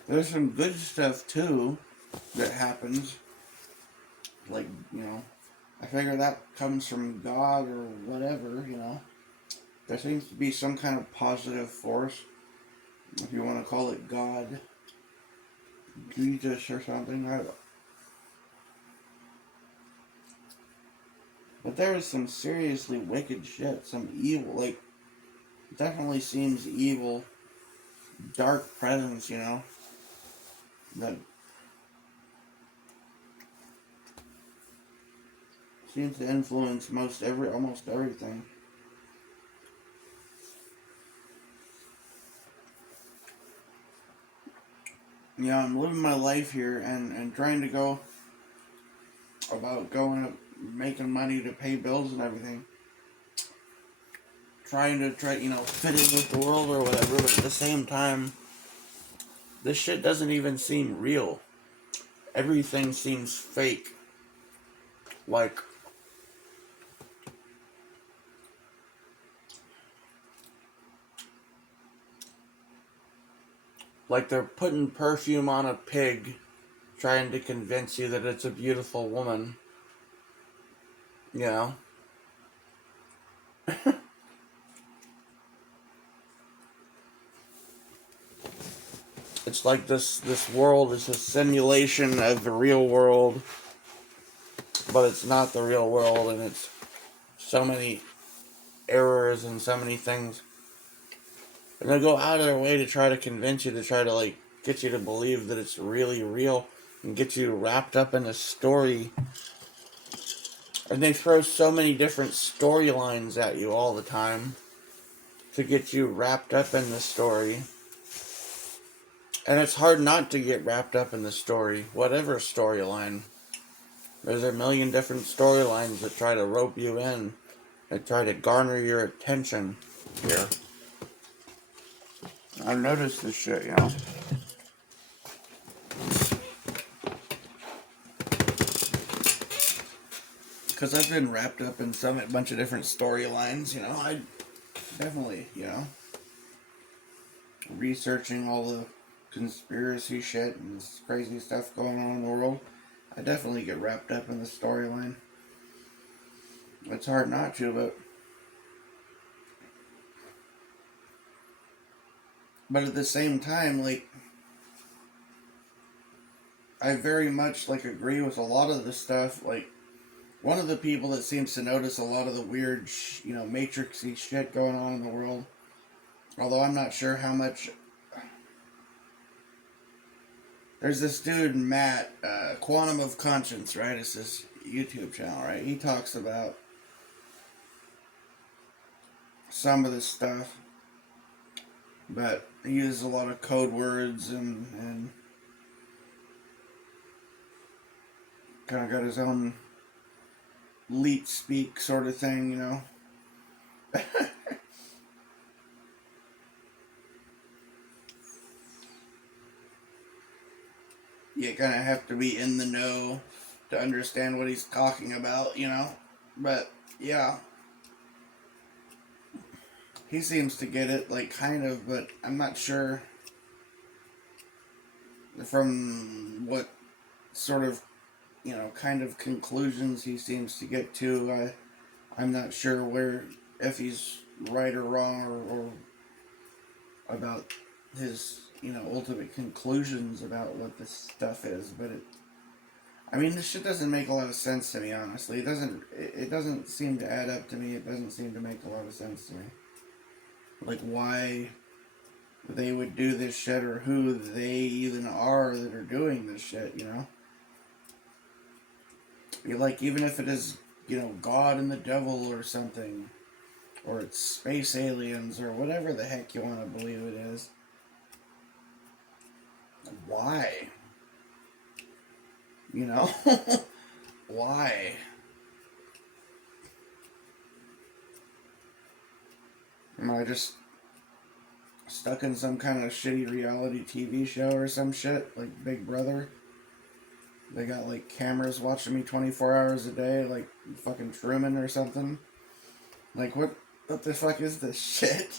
There's some good stuff too that happens. Like, I figure that comes from God or whatever. There seems to be some kind of positive force, if you want to call it God, Jesus or something. I don't know. But there is some seriously wicked shit, some evil, like, definitely seems evil, dark presence, that seems to influence almost everything. I'm living my life here and trying to go about making money to pay bills and everything. Trying to fit in with the world or whatever, but at the same time, this shit doesn't even seem real. Everything seems fake. Like, they're putting perfume on a pig, trying to convince you that it's a beautiful woman. You know? It's like this world is a simulation of the real world, but it's not the real world, and it's so many errors and so many things. And they go out of their way to try to convince you, to try to, like, get you to believe that it's really real and get you wrapped up in a story. And they throw so many different storylines at you all the time to get you wrapped up in the story. And it's hard not to get wrapped up in the story, whatever storyline. There's a million different storylines that try to rope you in, that try to garner your attention here. I've noticed this shit. Because I've been wrapped up in a bunch of different storylines, I definitely, researching all the conspiracy shit and this crazy stuff going on in the world. I definitely get wrapped up in the storyline. It's hard not to, but at the same time, like, I very much, like, agree with a lot of the stuff. Like, one of the people that seems to notice a lot of the weird, matrixy shit going on in the world, although I'm not sure how much. There's this dude, Matt, Quantum of Conscience, right? It's this YouTube channel, right? He talks about some of this stuff, but he uses a lot of code words and kind of got his own leet speak sort of thing, you know. You kind of have to be in the know to understand what he's talking about, you know. But yeah, he seems to get it, like, kind of, but I'm not sure from what sort of, you know, kind of conclusions he seems to get to. I'm not sure where, if he's right or wrong, or about his, you know, ultimate conclusions about what this stuff is. But I mean, this shit doesn't make a lot of sense to me, honestly. It doesn't seem to add up to me. It doesn't seem to make a lot of sense to me. Like, why they would do this shit, or who they even are that are doing this shit, you know? Like, even if it is, you know, God and the devil or something, or it's space aliens, or whatever the heck you want to believe it is. Why? You know? Why? Am I just stuck in some kind of shitty reality TV show or some shit? Like Big Brother? They got, like, cameras watching me 24 hours a day, like fucking Truman or something? Like, what the fuck is this shit?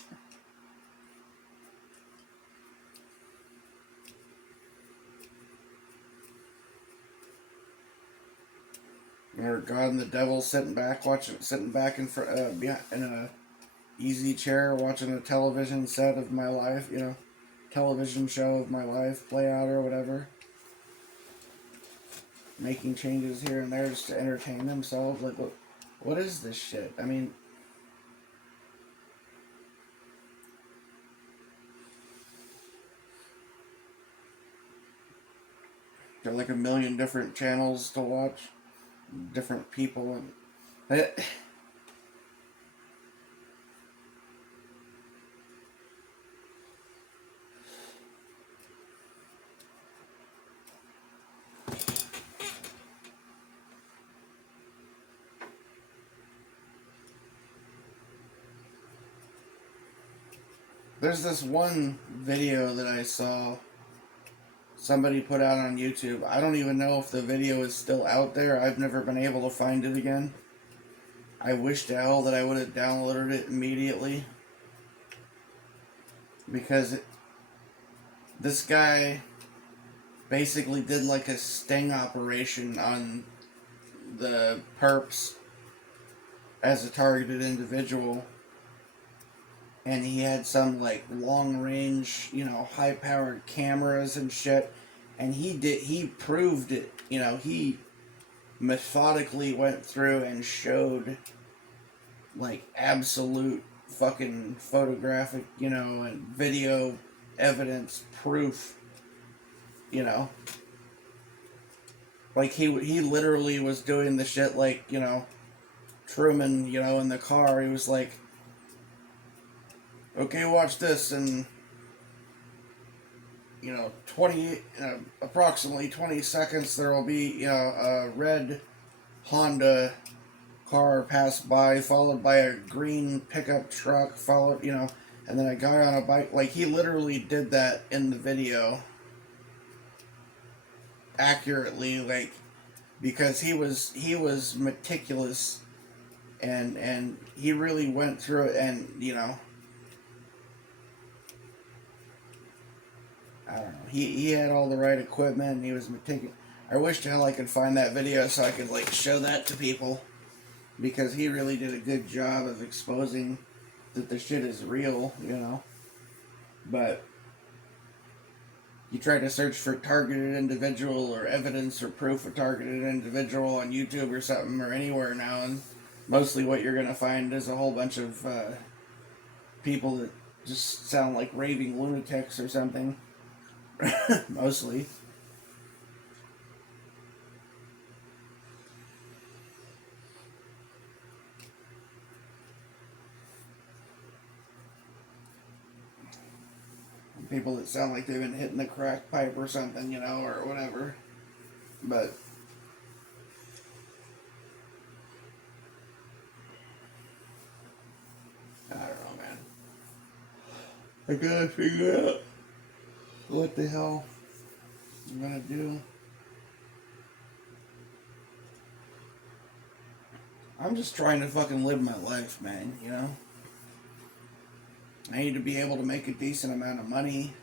Or God and the devil sitting back in front, in a easy chair watching a television set of my life, you know, television show of my life play out or whatever, making changes here and there just to entertain themselves. Like, what is this shit? I mean, there are like a million different channels to watch, different people, and there's this one video that I saw somebody put out on YouTube. I don't even know if the video is still out there. I've never been able to find it again. I wish to hell that I would have downloaded it immediately. Because this guy basically did like a sting operation on the perps as a targeted individual. And he had some, like, long range, you know, high powered cameras and shit. And he proved it. You know, he methodically went through and showed, like, absolute fucking photographic, you know, and video evidence proof, you know. Like, he literally was doing the shit like, you know, Truman, you know, in the car. He was like, okay, watch this, and, you know, approximately 20 seconds, there will be, you know, a red Honda car pass by, followed by a green pickup truck, followed, you know, and then a guy on a bike. Like, he literally did that in the video accurately, like, because he was meticulous, and he really went through it, and, you know, I don't know. He had all the right equipment, and he was meticulous. I wish to hell I could find that video so I could, like, show that to people, because he really did a good job of exposing that the shit is real, you know. But you try to search for targeted individual or evidence or proof of targeted individual on YouTube or something or anywhere now, and mostly what you're gonna find is a whole bunch of people that just sound like raving lunatics or something. Mostly. people that sound like they've been hitting the crack pipe or something, you know, or whatever. But I don't know, man. I gotta figure out what the hell I'm gonna do. I'm just trying to fucking live my life, man, you know? I need to be able to make a decent amount of money,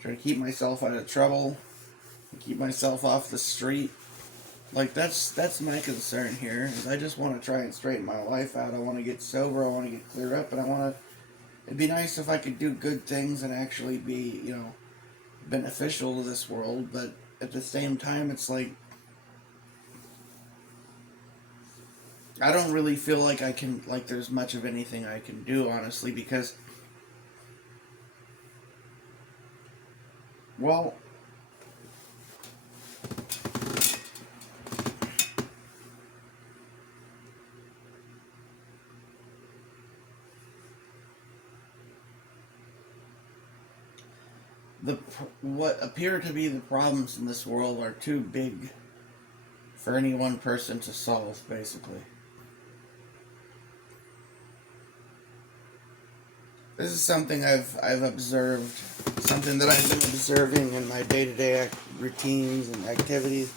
try to keep myself out of trouble, keep myself off the street. Like, that's my concern here, is I just want to try and straighten my life out. I want to get sober, I want to get cleared up, and I want to... It'd be nice if I could do good things and actually be, you know, beneficial to this world, but at the same time, it's like... I don't really feel like I can, like, there's much of anything I can do, honestly, because... Well... what appear to be the problems in this world are too big for any one person to solve, basically. This is something I've observed, something that I've been observing in my day-to-day routines and activities.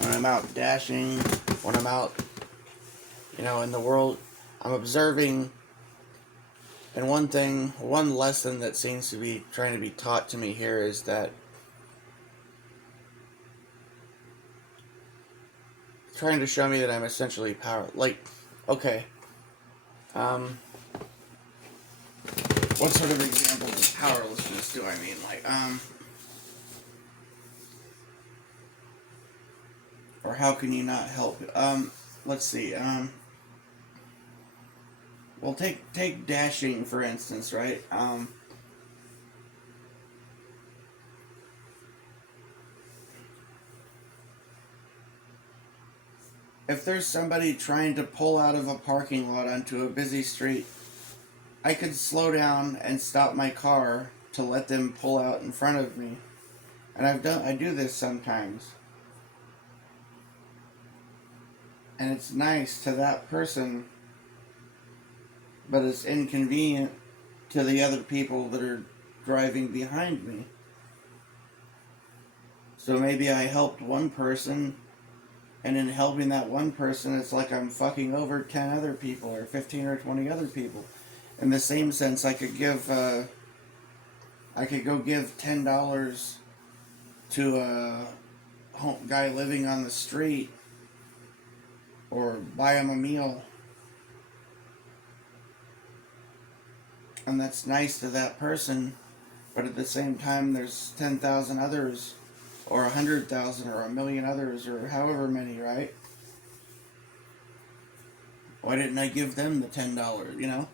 When I'm out dashing, when I'm out, you know, in the world, I'm observing. And one lesson that seems to be trying to be taught to me here is that trying to show me that I'm essentially powerless. Like, okay, what sort of example of powerlessness do I mean? Like, or how can you not help? Let's see, well, take dashing, for instance, right? If there's somebody trying to pull out of a parking lot onto a busy street, I could slow down and stop my car to let them pull out in front of me. And I do this sometimes. And it's nice to that person, but it's inconvenient to the other people that are driving behind me. So maybe I helped one person, and in helping that one person, it's like I'm fucking over 10 other people, or 15 or 20 other people. In the same sense, I could go give $10 to a guy living on the street, or buy him a meal. And that's nice to that person, but at the same time, there's 10,000 others, or 100,000, or 1,000,000 others, or however many, right? Why didn't I give them the $10, you know?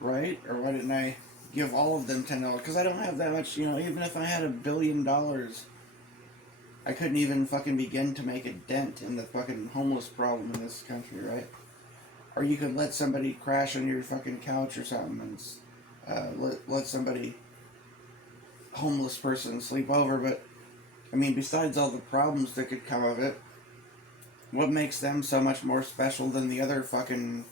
Right? Or why didn't I give all of them $10? Because I don't have that much, you know, even if I had $1 billion, I couldn't even fucking begin to make a dent in the fucking homeless problem in this country, right? Or you could let somebody crash on your fucking couch or something, and let somebody, homeless person, sleep over. But I mean, besides all the problems that could come of it, what makes them so much more special than the other fucking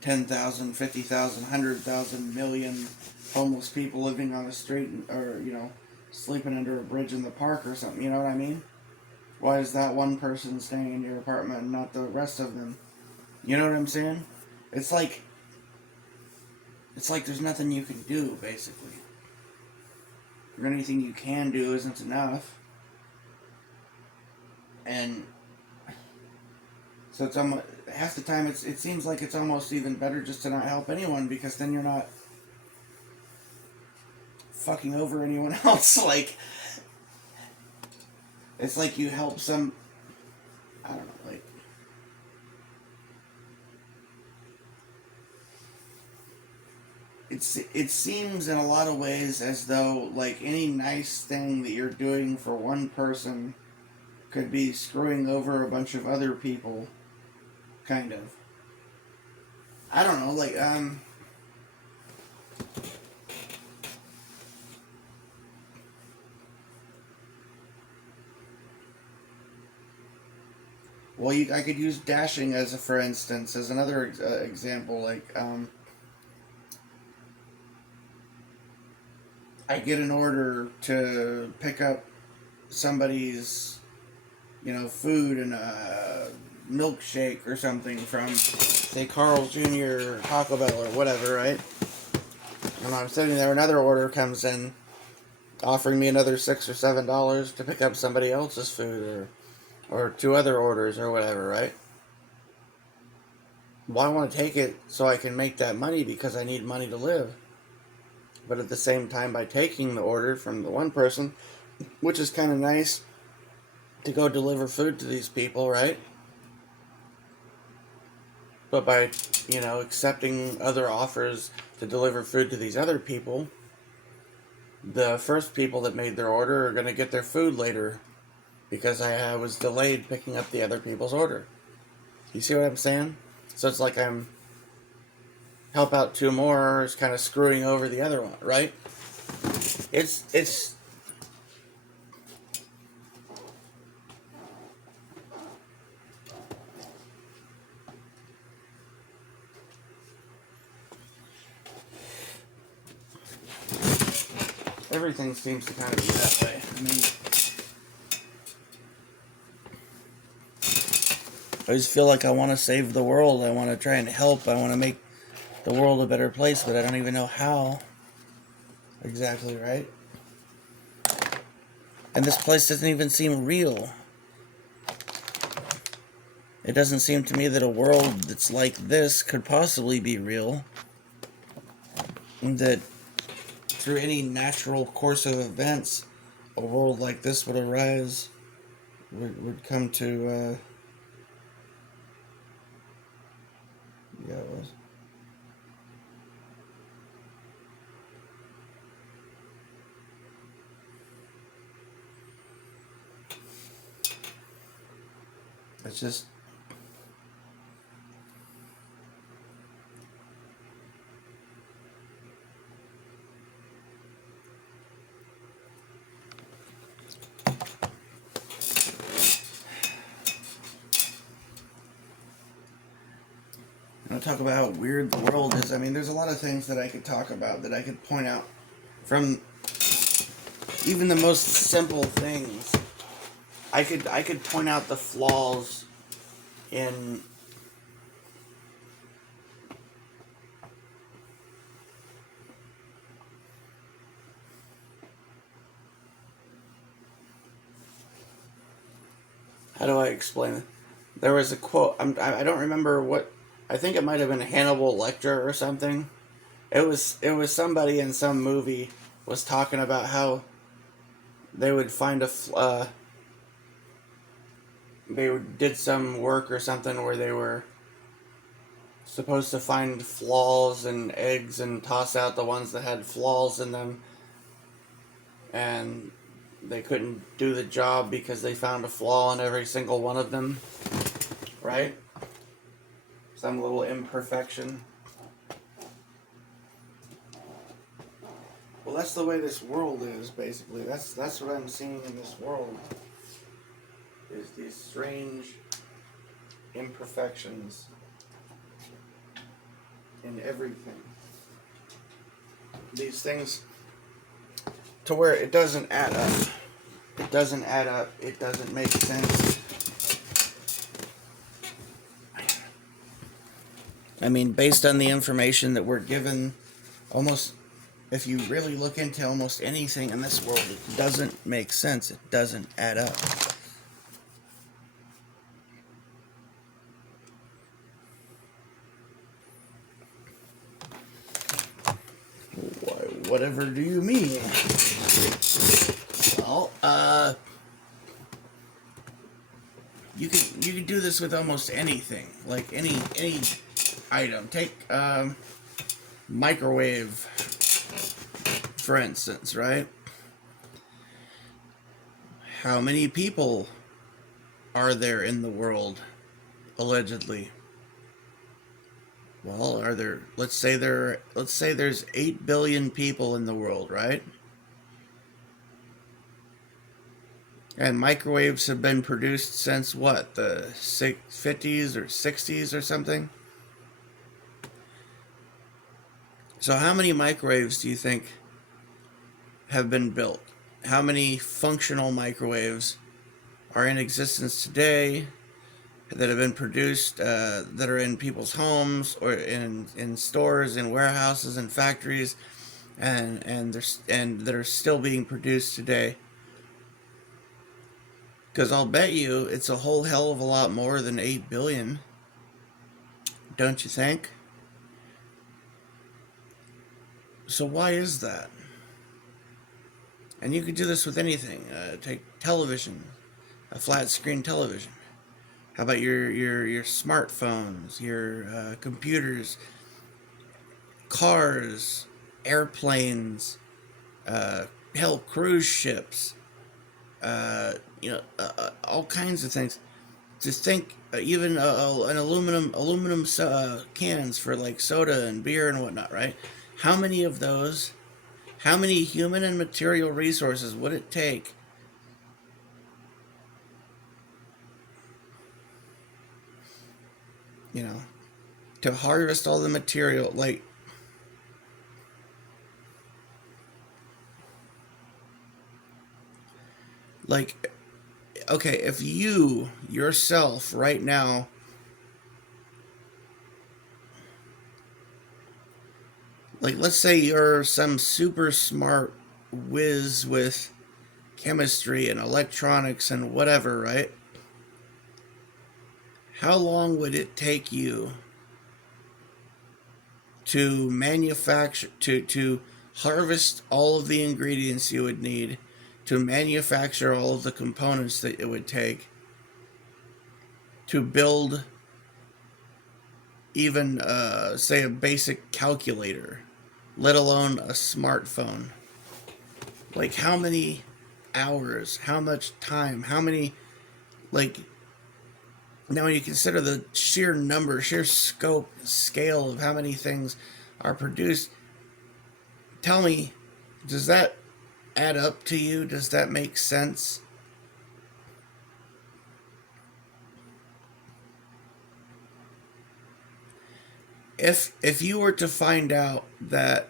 10,000, 50,000, 100,000, million homeless people living on the street, or, you know, sleeping under a bridge in the park or something, you know what I mean? Why is that one person staying in your apartment and not the rest of them? You know what I'm saying? It's like there's nothing you can do, basically. Or anything you can do isn't enough. And so it's almost, half the time it seems like it's almost even better just to not help anyone, because then you're not fucking over anyone else. Like, it's like you help some, I don't know, like, it seems in a lot of ways as though, like, any nice thing that you're doing for one person could be screwing over a bunch of other people, kind of. I don't know, like, Well, I could use dashing as a for instance as another example. Like I get an order to pick up somebody's food and a milkshake or something from say Carl's Jr. or Taco Bell or whatever, right? And I'm sitting there, another order comes in offering me another $6 or $7 to pick up somebody else's food or two other orders or whatever, right? Well, I want to take it so I can make that money because I need money to live. But at the same time, by taking the order from the one person, which is kind of nice to go deliver food to these people, right? But by, accepting other offers to deliver food to these other people, the first people that made their order are going to get their food later because I was delayed picking up the other people's order. You see what I'm saying? So it's like I'm help out two more is kind of screwing over the other one, right? It's everything seems to kind of be that way. I mean, I just feel like I want to save the world. I want to try and help. I want to make the world a better place, but I don't even know how exactly, right? And this place doesn't even seem real. It doesn't seem to me that a world that's like this could possibly be real. And that through any natural course of events, a world like this would arise, would come to, yeah, it was. It's just, talk about how weird the world is. I mean, there's a lot of things that I could talk about, that I could point out from even the most simple things. I could point out the flaws in how do I explain it? There was a quote. I don't remember what. I think it might have been Hannibal Lecter or something. It was somebody in some movie was talking about how they would find did some work or something where they were supposed to find flaws in eggs and toss out the ones that had flaws in them, and they couldn't do the job because they found a flaw in every single one of them, right? Some little imperfection. Well, that's the way this world is, basically. That's what I'm seeing in this world. Is these strange imperfections in everything. These things to where it doesn't add up. It doesn't add up. It doesn't make sense. I mean, based on the information that we're given, almost, if you really look into almost anything in this world, it doesn't make sense. It doesn't add up. Whatever do you mean? Well, you can do this with almost anything, like any item. Take microwave, for instance, right? How many people are there in the world, allegedly? Well, let's say there's 8 billion people in the world, right? And microwaves have been produced since what, the 50s or 60s or something? So, how many microwaves do you think have been built? How many functional microwaves are in existence today that have been produced, that are in people's homes or in stores, in warehouses, and factories, and that are still being produced today? Because I'll bet you it's a whole hell of a lot more than 8 billion, don't you think? So why is that? And you could do this with anything. Take television, a flat screen television. How about your smartphones, your computers, cars, airplanes, uh, hell, cruise ships, all kinds of things. Just think, even an aluminum cans for like soda and beer and whatnot, right? How many of those? How many human and material resources would it take, you know, to harvest all the material? Like, okay, if you yourself right now, like, let's say you're some super smart whiz with chemistry and electronics and whatever, right? How long would it take you to manufacture, to harvest all of the ingredients you would need to manufacture all of the components that it would take to build even, say, a basic calculator, let alone a smartphone? Like, how many hours, how much time, how many, like, now when you consider the sheer number, sheer scope, scale of how many things are produced, tell me, does that add up to you? Does that make sense? If you were to find out that,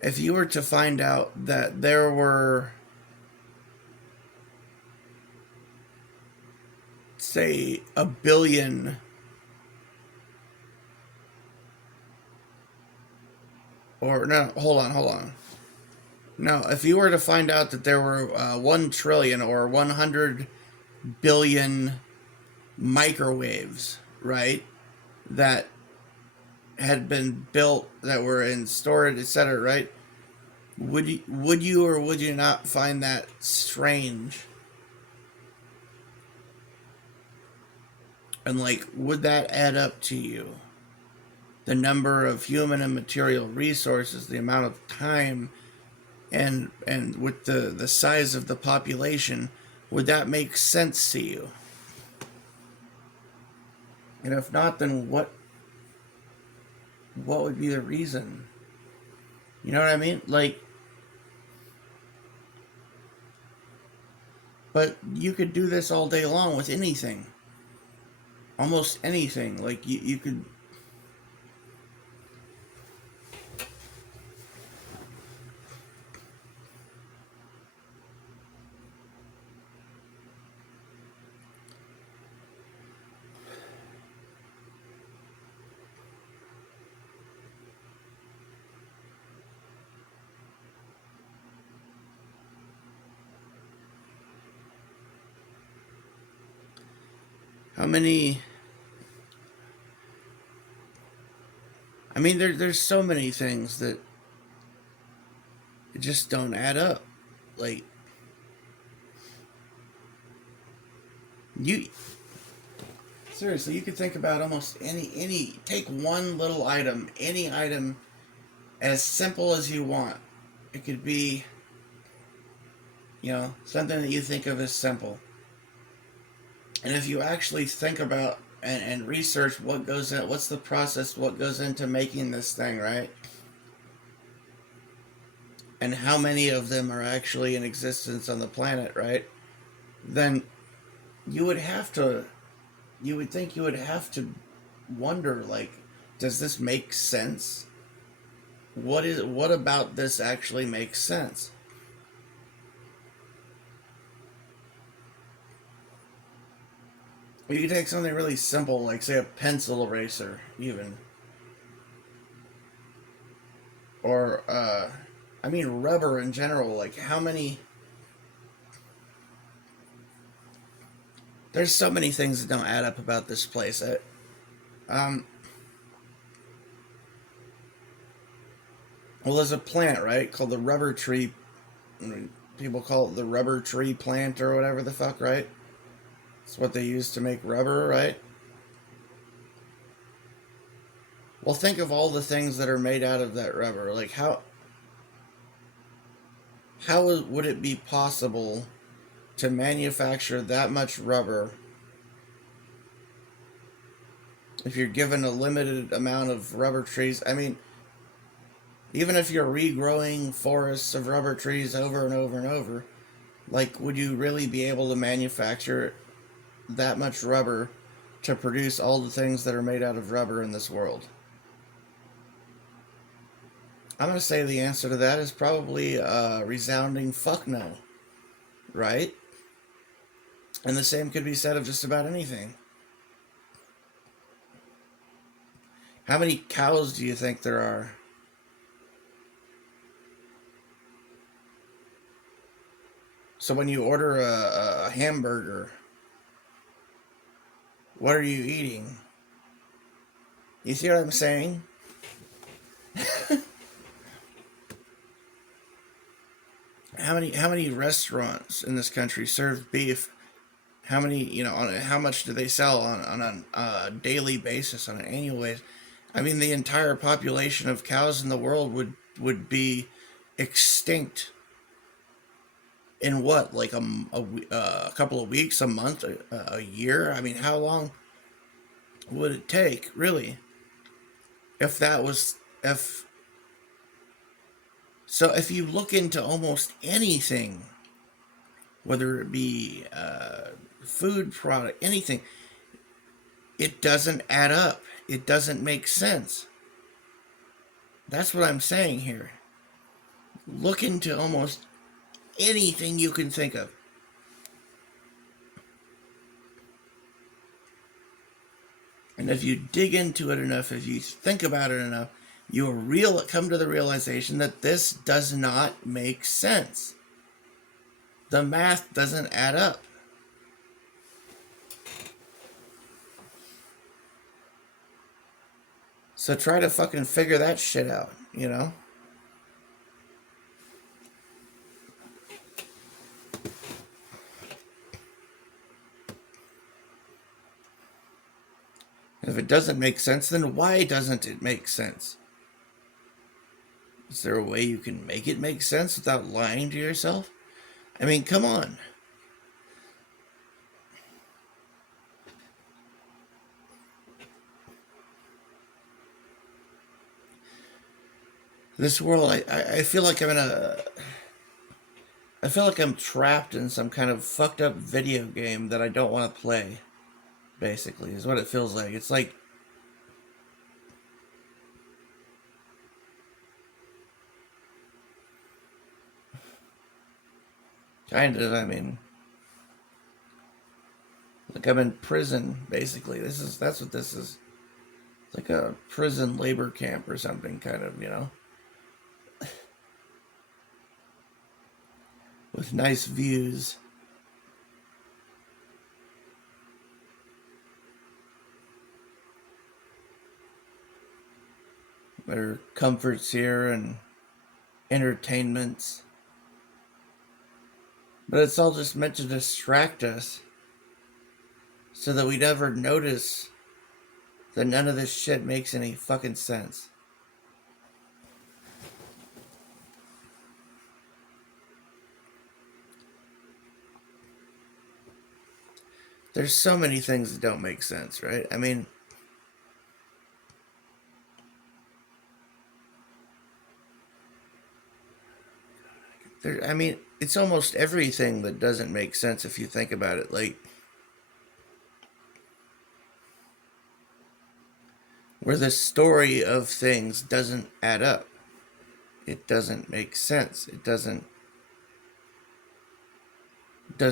if you were to find out that there were, say, a billion, or no, hold on. No, if you were to find out that there were 1 trillion or 100 billion microwaves, right, that had been built, that were in storage, etc., right? Would you or would you not find that strange? And like, would that add up to you? The number of human and material resources, the amount of time, and with the size of the population, would that make sense to you? And if not, then what would be the reason? You know what I mean? Like, but you could do this all day long with anything, almost anything. Like, you could. How many? I mean, there's so many things that just don't add up. Like, you seriously, you could think about almost any take one little item, any item, as simple as you want. It could be, something that you think of as simple. And if you actually think about and research what goes in, what's the process, what goes into making this thing, right? and how many of them are actually in existence on the planet, right? Then you would have to, you would think you would have to wonder, like, does this make sense? What about this actually makes sense? You could take something really simple, like say a pencil eraser, even, or I mean rubber in general. Like how many? There's so many things that don't add up about this place. Um, well, there's a plant, right, called the rubber tree. I mean, people call it the rubber tree plant or whatever the fuck, right? It's what they use to make rubber, right? Well, think of all the things that are made out of that rubber. Like how would it be possible to manufacture that much rubber if you're given a limited amount of rubber trees? I mean, even if you're regrowing forests of rubber trees over and over and over, like, would you really be able to manufacture that much rubber to produce all the things that are made out of rubber in this world? I'm going to say the answer to that is probably a resounding fuck no, right? And the same could be said of just about anything. How many cows do you think there are? So when you order a hamburger, what are you eating? You see what I'm saying? How many restaurants in this country serve beef? How many, how much do they sell on a daily basis, on an annual basis? I mean, the entire population of cows in the world would be extinct in what, like a couple of weeks, a month, a year? I mean, how long would it take, really? If that was, if so, if you look into almost anything, whether it be food product, anything, it doesn't add up. It doesn't make sense. That's what I'm saying here. Look into almost anything you can think of. And if you dig into it enough, if you think about it enough, you'll come to the realization that this does not make sense. The math doesn't add up. So try to fucking figure that shit out, you know? If it doesn't make sense, then why doesn't it make sense? Is there a way you can make it make sense without lying to yourself? I mean, come on. This world, I feel like I feel like I'm trapped in some kind of fucked up video game that I don't want to play. Basically, is what it feels like. It's like kind of. I mean, like I'm in prison. Basically, that's what this is. It's like a prison labor camp or something, kind of. With nice views. There are comforts here and entertainments. But it's all just meant to distract us so that we never notice that none of this shit makes any fucking sense. There's so many things that don't make sense, right? I mean, I mean, it's almost everything that doesn't make sense if you think about it. Like, where the story of things doesn't add up. It doesn't make sense. It does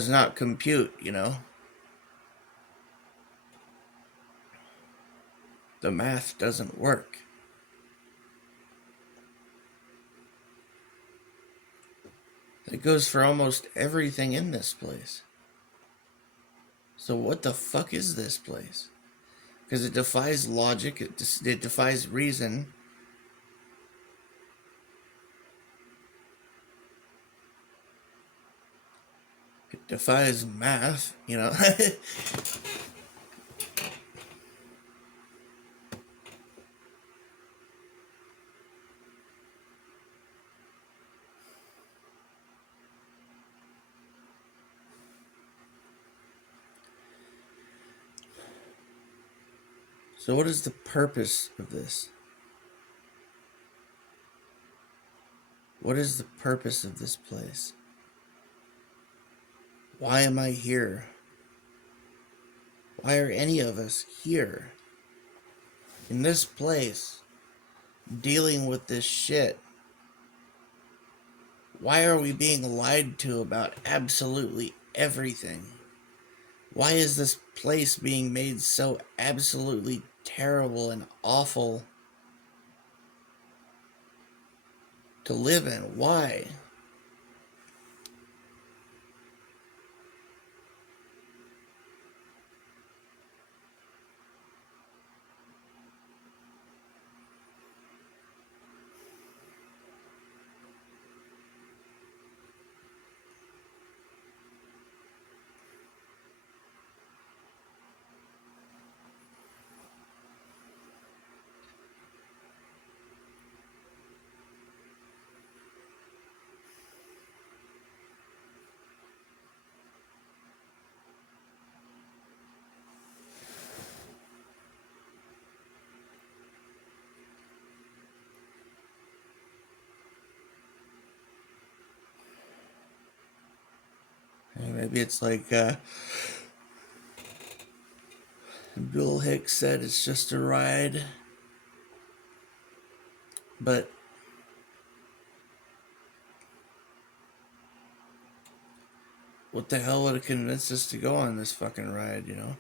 not compute, you know? The math doesn't work. It goes for almost everything in this place. So what the fuck is this place? Because it defies logic, it defies reason. It defies math, you know? So what is the purpose of this? What is the purpose of this place? Why am I here? Why are any of us here? In this place, dealing with this shit? Why are we being lied to about absolutely everything? Why is this place being made so absolutely terrible and awful to live in? Why? Maybe it's like Bill Hicks said, it's just a ride. But what the hell would have convinced us to go on this fucking ride, you know?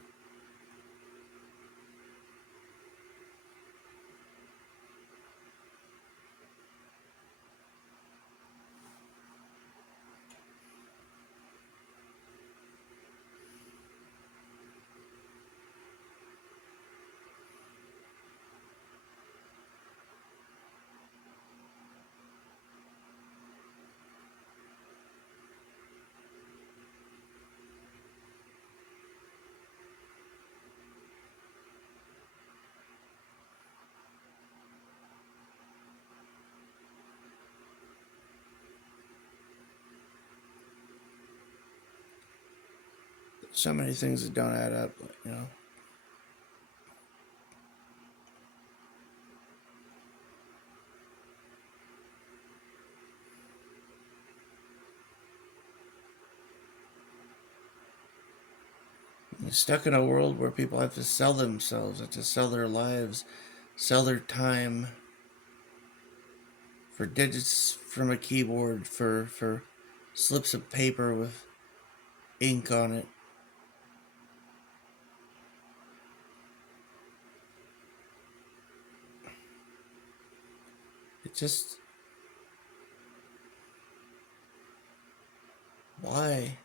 So many things that don't add up, you know? You're stuck in a world where people have to sell themselves, have to sell their lives, sell their time for digits from a keyboard, for slips of paper with ink on it. It just. Why?